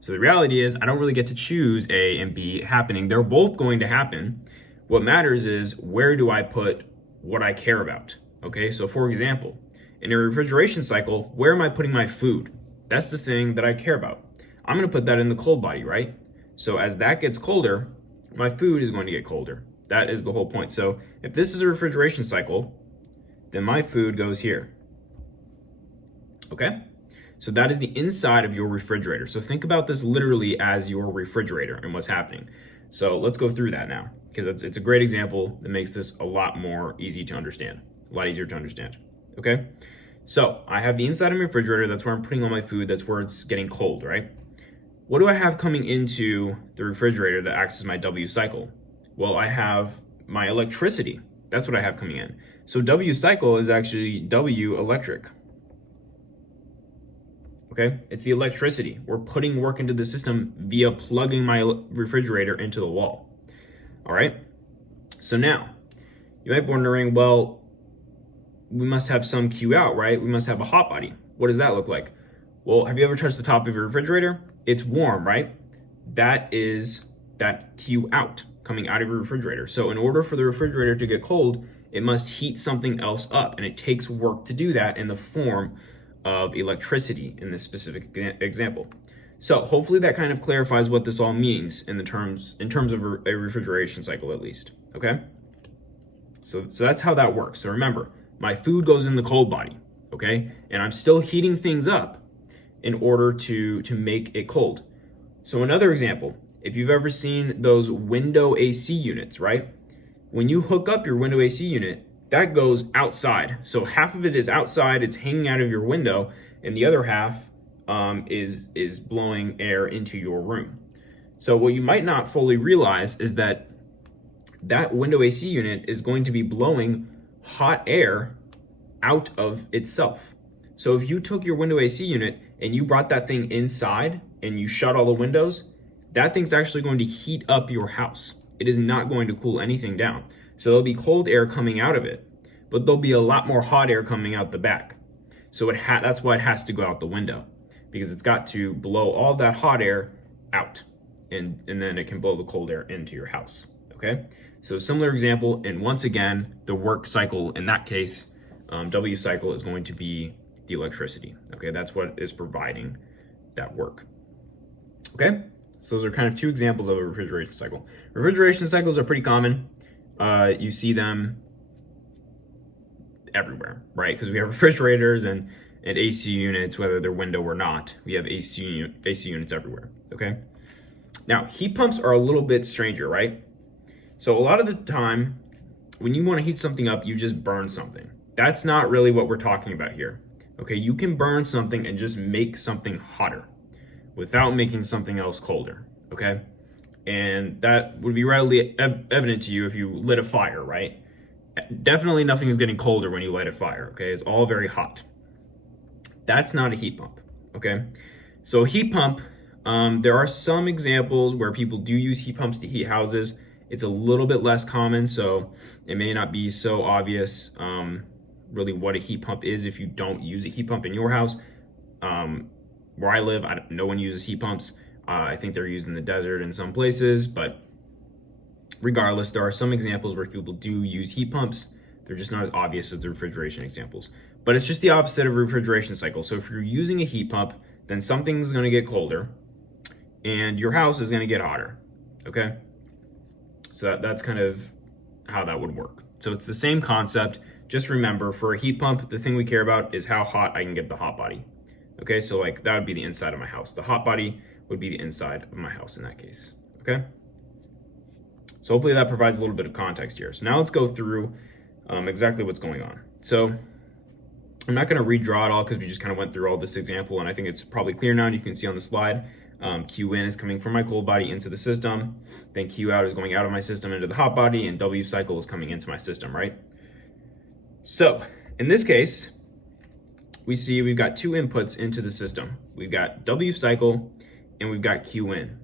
So the reality is I don't really get to choose A and B happening. They're both going to happen. What matters is where do I put what I care about, okay? So for example, in a refrigeration cycle, where am I putting my food? That's the thing that I care about. I'm gonna put that in the cold body, right? So as that gets colder, my food is going to get colder. That is the whole point. So if this is a refrigeration cycle, then my food goes here, okay? So that is the inside of your refrigerator. So think about this literally as your refrigerator and what's happening. So let's go through that now, because it's a great example that makes this a lot more easy to understand, a lot easier to understand, okay? So I have the inside of my refrigerator, that's where I'm putting all my food, that's where it's getting cold, right? What do I have coming into the refrigerator that acts as my W cycle? Well, I have my electricity. That's what I have coming in. So W cycle is actually W electric. Okay, it's the electricity. We're putting work into the system via plugging my refrigerator into the wall. All right, so now you might be wondering, well, we must have some Q out, right? We must have a hot body. What does that look like? Well, have you ever touched the top of your refrigerator? It's warm, right? That is that Q out coming out of your refrigerator. So in order for the refrigerator to get cold, it must heat something else up, and it takes work to do that in the form of electricity in this specific example. So hopefully that kind of clarifies what this all means in terms of a refrigeration cycle, at least. Okay. So that's how that works. So remember, my food goes in the cold body, okay, and I'm still heating things up in order to make it cold. So another example, if you've ever seen those window AC units, right? When you hook up your window AC unit, that goes outside. So half of it is outside, it's hanging out of your window, and the other half is blowing air into your room. So what you might not fully realize is that window AC unit is going to be blowing hot air out of itself. So if you took your window AC unit and you brought that thing inside and you shut all the windows, that thing's actually going to heat up your house. It is not going to cool anything down. So there'll be cold air coming out of it, but there'll be a lot more hot air coming out the back. So that's why it has to go out the window, because it's got to blow all that hot air out, and then it can blow the cold air into your house, okay? So similar example, and once again, the work cycle in that case, W cycle is going to be the electricity, okay? That's what is providing that work, okay? So those are kind of two examples of a refrigeration cycle. Refrigeration cycles are pretty common. You see them everywhere, right? Because we have refrigerators and AC units, whether they're window or not. We have AC units everywhere, okay? Now, heat pumps are a little bit stranger, right? So a lot of the time, when you want to heat something up, you just burn something. That's not really what we're talking about here, okay? You can burn something and just make something hotter without making something else colder, okay? And that would be readily evident to you if you lit a fire, right? Definitely nothing is getting colder when you light a fire, okay? It's all very hot. That's not a heat pump, okay? So a heat pump, there are some examples where people do use heat pumps to heat houses. It's a little bit less common, so it may not be so obvious really what a heat pump is if you don't use a heat pump in your house. Where I live, no one uses heat pumps. I think they're used in the desert in some places, but regardless, there are some examples where people do use heat pumps. They're just not as obvious as the refrigeration examples. But it's just the opposite of a refrigeration cycle. So if you're using a heat pump, then something's gonna get colder and your house is gonna get hotter, okay? So that's kind of how that would work. So it's the same concept. Just remember, for a heat pump, the thing we care about is how hot I can get the hot body. Okay, so like that would be the inside of my house. The hot body would be the inside of my house in that case, okay? So hopefully that provides a little bit of context here. So now let's go through exactly what's going on. So I'm not gonna redraw it all because we just kind of went through all this example, and I think it's probably clear now, and you can see on the slide, Q in is coming from my cold body into the system, then Q out is going out of my system into the hot body, and W cycle is coming into my system, right? So in this case, we see we've got two inputs into the system. We've got W cycle and we've got Q in.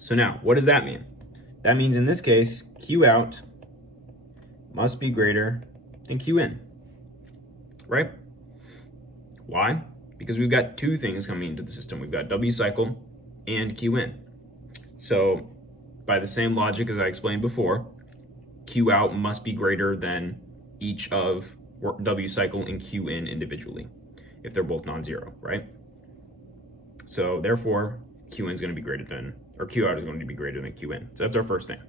So now, what does that mean? That means in this case, Q out must be greater than Q in, right? Why? Because we've got two things coming into the system. We've got W cycle and Q in. So by the same logic as I explained before, Q out must be greater than each of W cycle and Q in individually if they're both non-zero, right? So therefore, Q in is going to be greater than, or Q out is going to be greater than Q in. So that's our first thing.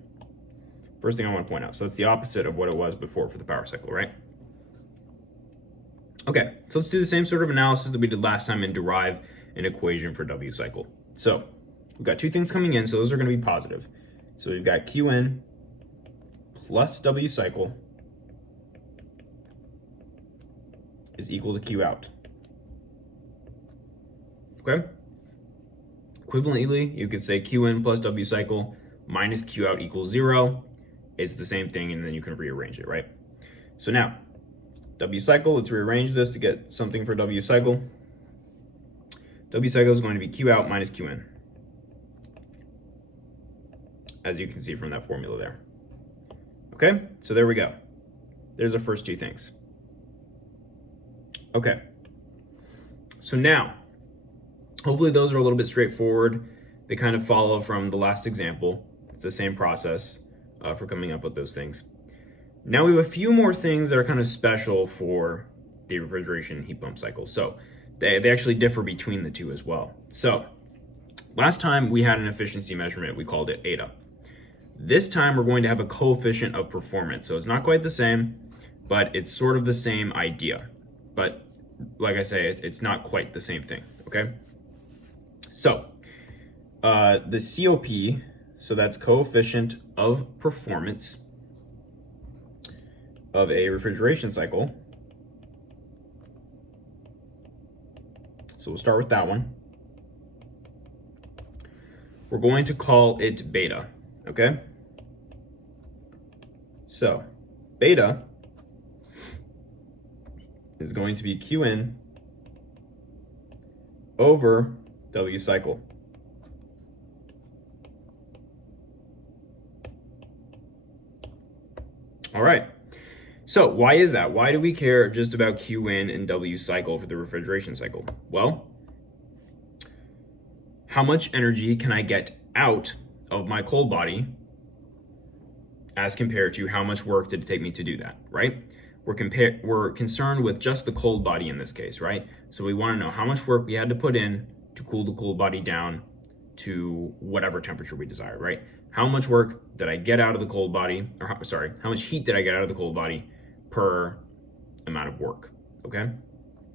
First thing I want to point out. So that's the opposite of what it was before for the power cycle, right? Okay, so let's do the same sort of analysis that we did last time and derive an equation for W cycle. So we've got two things coming in, so those are going to be positive. So we've got Q in plus W cycle is equal to Q out. Okay? Equivalently, you could say Q in plus W cycle minus Q out equals 0. It's the same thing, and then you can rearrange it, right? So now, W cycle, let's rearrange this to get something for W cycle. W cycle is going to be Q out minus Q in, as you can see from that formula there. Okay, so there we go. There's the first two things. Okay, so now, hopefully those are a little bit straightforward. They kind of follow from the last example. It's the same process for coming up with those things. Now we have a few more things that are kind of special for the refrigeration and heat pump cycle. So they actually differ between the two as well. So last time we had an efficiency measurement, we called it eta. This time we're going to have a coefficient of performance. So it's not quite the same, but it's sort of the same idea. But like I say, it's not quite the same thing, okay? So the COP, so that's coefficient of performance of a refrigeration cycle. So we'll start with that one. We're going to call it beta, okay? So beta is going to be Q in over W cycle. All right, so why is that? Why do we care just about Q in and W cycle for the refrigeration cycle? Well, how much energy can I get out of my cold body as compared to how much work did it take me to do that, right? We're concerned with just the cold body in this case, right? So we want to know how much work we had to put in to cool the cold body down to whatever temperature we desire, right? How much work did I get out of the cold body, or how much heat did I get out of the cold body per amount of work, okay?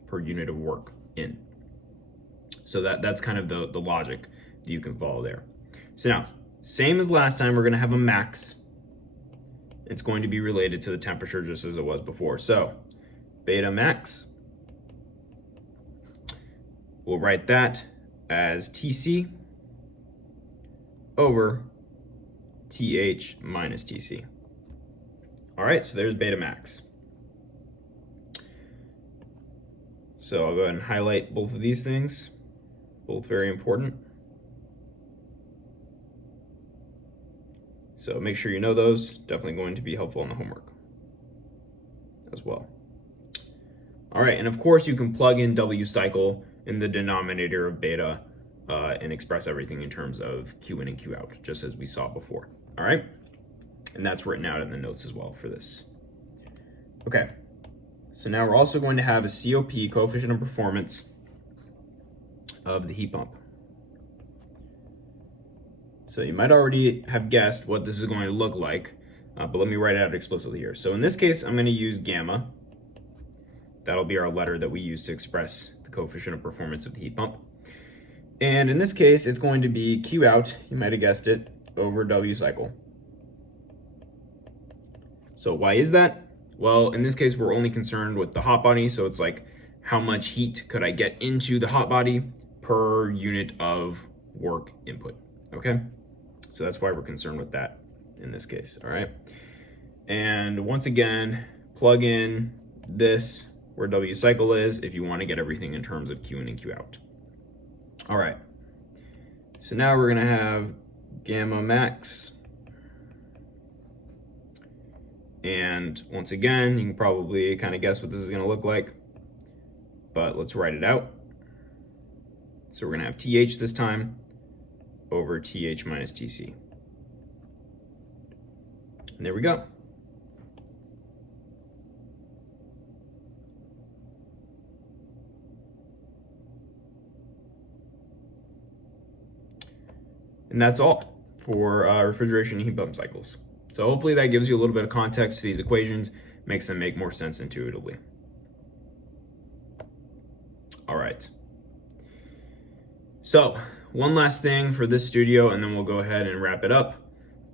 Per unit of work in. So that's kind of the logic that you can follow there. So now, same as last time, we're gonna have a max. It's going to be related to the temperature just as it was before. So beta max, we'll write that as TC over TH minus TC. All right, so there's beta max. So I'll go ahead and highlight both of these things, both very important. So make sure you know those, definitely going to be helpful in the homework as well. All right, and of course you can plug in W cycle in the denominator of beta and express everything in terms of Q in and Q out, just as we saw before, all right? And that's written out in the notes as well for this. Okay, so now we're also going to have a COP, coefficient of performance, of the heat pump. So you might already have guessed what this is going to look like, but let me write it out explicitly here. So in this case, I'm going to use gamma. That'll be our letter that we use to express the coefficient of performance of the heat pump. And in this case, it's going to be Q out, you might have guessed it, over W cycle. So why is that? Well, in this case, we're only concerned with the hot body. So it's like, how much heat could I get into the hot body per unit of work input, okay? So that's why we're concerned with that in this case, all right? And once again, plug in this where W cycle is if you want to get everything in terms of Q in and Q out. All right, so now we're gonna have gamma max. And once again, you can probably kind of guess what this is gonna look like, but let's write it out. So we're gonna have TH this time over TH minus TC. And there we go. And that's all for refrigeration and heat pump cycles. So hopefully that gives you a little bit of context to these equations, makes them make more sense intuitively. All right. So one last thing for this studio, and then we'll go ahead and wrap it up.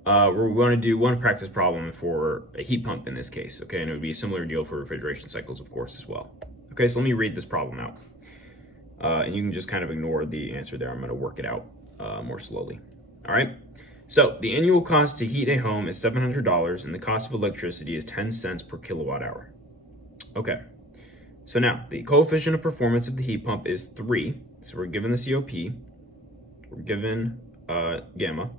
We're going to do one practice problem for a heat pump in this case, okay? And it would be a similar deal for refrigeration cycles, of course, as well, Okay, so let me read this problem out. And you can just kind of ignore the answer there. I'm going to work it out more slowly. All right. So the annual cost to heat a home is $700 and the cost of electricity is 10 cents per kilowatt hour. Okay. So now the coefficient of performance of the heat pump is 3. So we're given the COP. We're given gamma.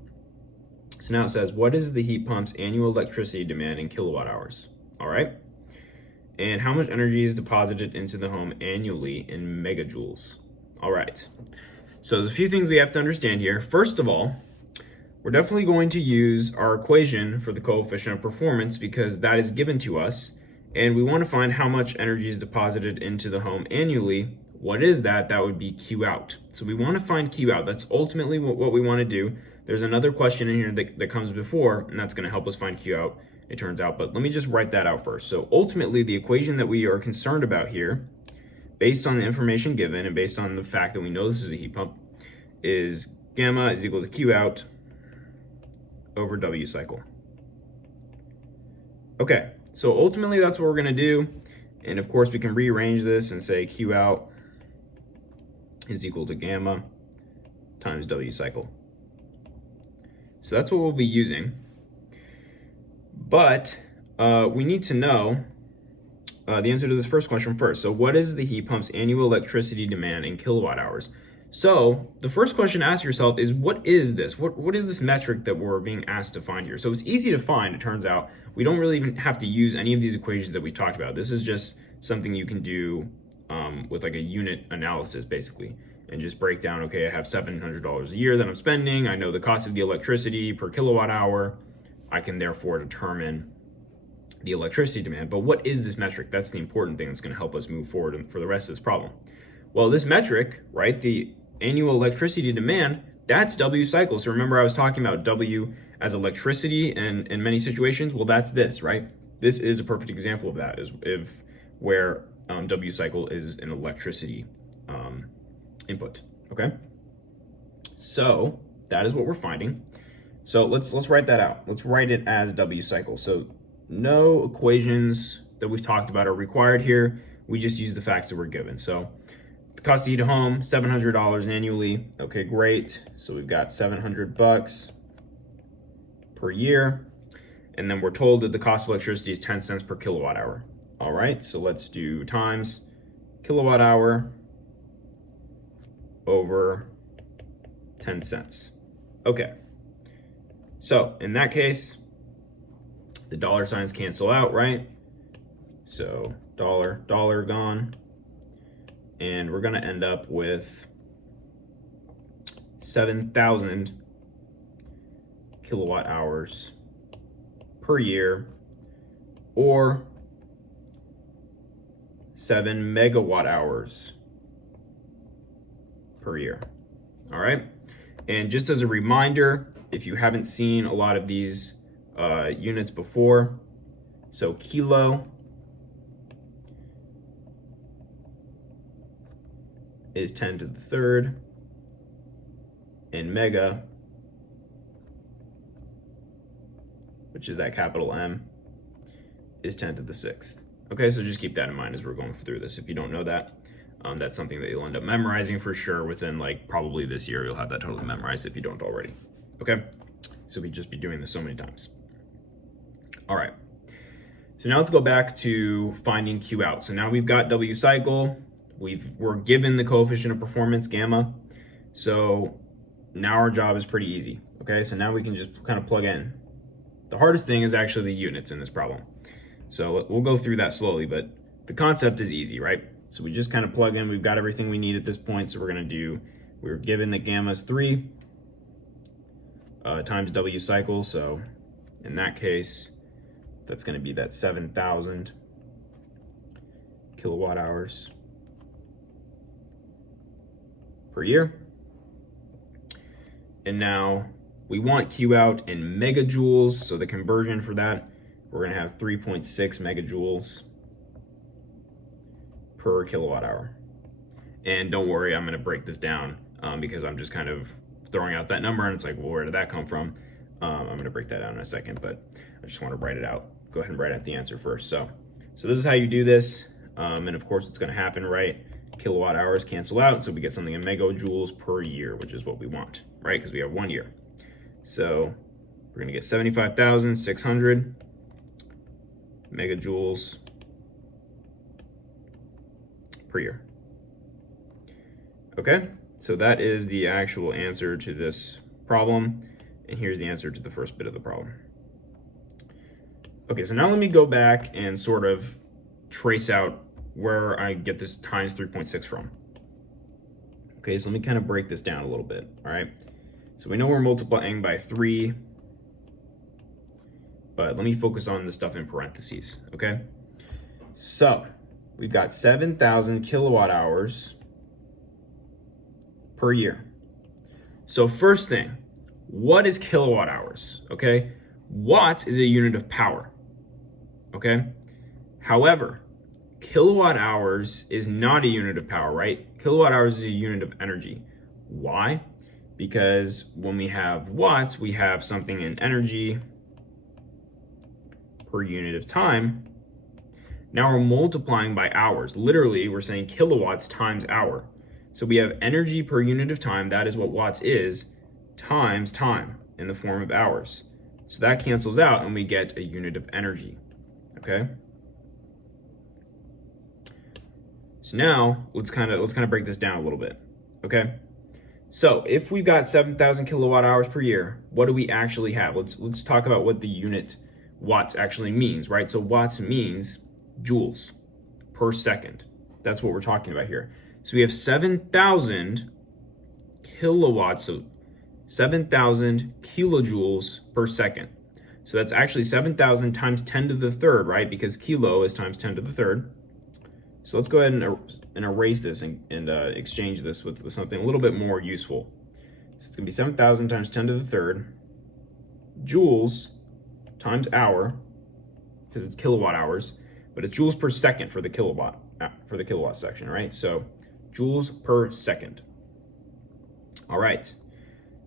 So now it says, what is the heat pump's annual electricity demand in kilowatt hours? All right. And how much energy is deposited into the home annually in megajoules? All right. So there's a few things we have to understand here. First of all, we're definitely going to use our equation for the coefficient of performance because that is given to us. And we want to find how much energy is deposited into the home annually. What is that? That would be Q out. So we want to find Q out. That's ultimately what we want to do. There's another question in here that comes before, and that's going to help us find Q out, it turns out. But let me just write that out first. So ultimately, the equation that we are concerned about here, based on the information given and based on the fact that we know this is a heat pump, is gamma is equal to Q out over W cycle. Okay, so ultimately that's what we're going to do. And of course, we can rearrange this and say Q out is equal to gamma times W cycle. So that's what we'll be using. But we need to know the answer to this first question first. So what is the heat pump's annual electricity demand in kilowatt hours? So the first question to ask yourself is, what is this? What is this metric that we're being asked to find here? So it's easy to find, it turns out. We don't really even have to use any of these equations that we talked about. This is just something you can do with like a unit analysis, basically, and just break down, okay, I have $700 a year that I'm spending. I know the cost of the electricity per kilowatt hour. I can therefore determine the electricity demand. But what is this metric? That's the important thing that's going to help us move forward for the rest of this problem. Well, this metric, right, the annual electricity demand, that's W cycle. So remember I was talking about W as electricity in many situations. Well, that's this, right? This is a perfect example of that, is where W cycle is an electricity input, okay? So that is what we're finding. So let's write that out. Let's write it as W cycle. So no equations that we've talked about are required here. We just use the facts that we're given. So the cost to heat a home, $700 annually. Okay, great. So we've got $700 per year. And then we're told that the cost of electricity is 10 cents per kilowatt hour. All right, so let's do times kilowatt hour over 10 cents. Okay. So in that case, the dollar signs cancel out, right? So dollar gone. And we're gonna end up with 7,000 kilowatt hours per year, or 7 megawatt hours per year. All right. And just as a reminder, if you haven't seen a lot of these units before, so kilo is 10 to the third, and mega, which is that capital M, is 10 to the sixth. Okay, so just keep that in mind as we're going through this. If you don't know that, that's something that you'll end up memorizing for sure within like probably this year. You'll have that totally memorized if you don't already. Okay, so we just be doing this so many times. All right, so now let's go back to finding Q out. So now we've got W cycle. We're given the coefficient of performance, gamma. So now our job is pretty easy. Okay, so now we can just kind of plug in. The hardest thing is actually the units in this problem. So we'll go through that slowly, but the concept is easy, right? So we just kind of plug in, we've got everything we need at this point. So we're given that gamma is 3 times W cycle. So in that case, that's gonna be that 7,000 kilowatt hours per year. And now we want Q out in megajoules. So the conversion for that, we're gonna have 3.6 megajoules per kilowatt hour. And don't worry, I'm gonna break this down because I'm just kind of throwing out that number and it's like, well, where did that come from? I'm gonna break that down in a second, but I just wanna write it out. Go ahead and write out the answer first. So this is how you do this. And of course it's going to happen, right? Kilowatt hours cancel out, so we get something in megajoules per year, which is what we want, right? Because we have 1 year. So we're going to get 75,600 megajoules per year. Okay, so that is the actual answer to this problem, and here's the answer to the first bit of the problem. Okay, so now let me go back and sort of trace out where I get this times 3.6 from. Okay, so let me kind of break this down a little bit, all right? So we know we're multiplying by 3, but let me focus on the stuff in parentheses, okay? So we've got 7,000 kilowatt hours per year. So first thing, what is kilowatt hours, okay? Watts is a unit of power, okay? However, kilowatt hours is not a unit of power, right? Kilowatt hours is a unit of energy. Why? Because when we have watts, we have something in energy per unit of time. Now we're multiplying by hours. Literally, we're saying kilowatts times hour. So we have energy per unit of time, that is what watts is, times time in the form of hours. So that cancels out and we get a unit of energy, okay? So now let's kind of break this down a little bit, okay? So if we've got 7,000 kilowatt hours per year, what do we actually have? Let's talk about what the unit watts actually means, right? So watts means joules per second. That's what we're talking about here. So we have 7,000 kilowatts, so 7,000 kilojoules per second. So that's actually 7,000 times 10 to the third, right? Because kilo is times 10 to the third. So let's go ahead and erase this and exchange this with something a little bit more useful. So it's gonna be 7,000 times 10 to the third joules times hour, because it's kilowatt hours, but it's joules per second for the kilowatt section, right? So joules per second. All right.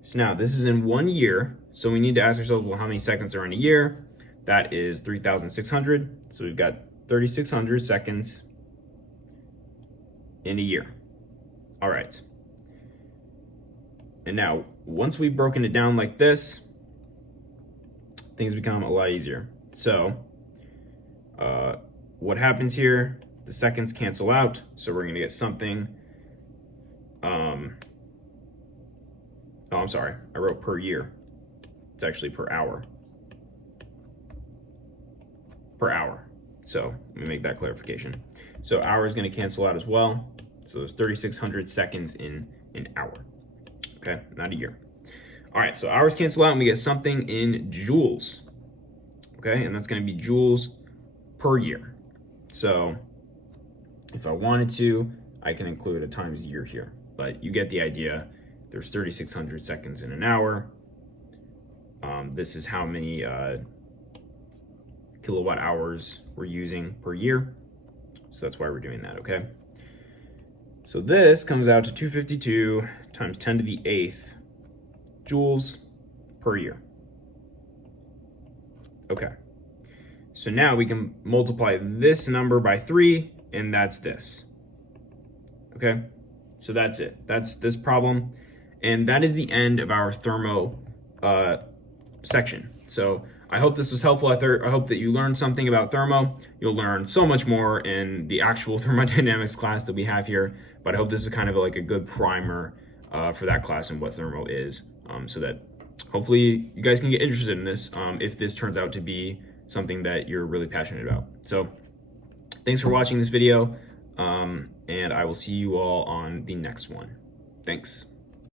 So now this is in 1 year. So we need to ask ourselves, well, how many seconds are in a year? That is 3,600. So we've got 3,600 seconds in a year. All right. And now, once we've broken it down like this, things become a lot easier. So what happens here, the seconds cancel out. So we're gonna get something, oh, I'm sorry, I wrote per year. It's actually per hour. Per hour. So let me make that clarification. So hour is going to cancel out as well. So there's 3,600 seconds in an hour. Okay, not a year. All right, so hours cancel out and we get something in joules. Okay, and that's going to be joules per year. So if I wanted to, I can include a times year here, but you get the idea. There's 3,600 seconds in an hour. This is how many kilowatt hours we're using per year. So that's why we're doing that, okay? So this comes out to 252 times 10 to the 8th joules per year. Okay. So now we can multiply this number by 3, and that's this. Okay? So that's it. That's this problem. And that is the end of our thermo section. So I hope this was helpful. I hope that you learned something about thermo. You'll learn so much more in the actual thermodynamics class that we have here, but I hope this is kind of like a good primer for that class and what thermo is, so that hopefully you guys can get interested in this if this turns out to be something that you're really passionate about. So thanks for watching this video, and I will see you all on the next one. Thanks.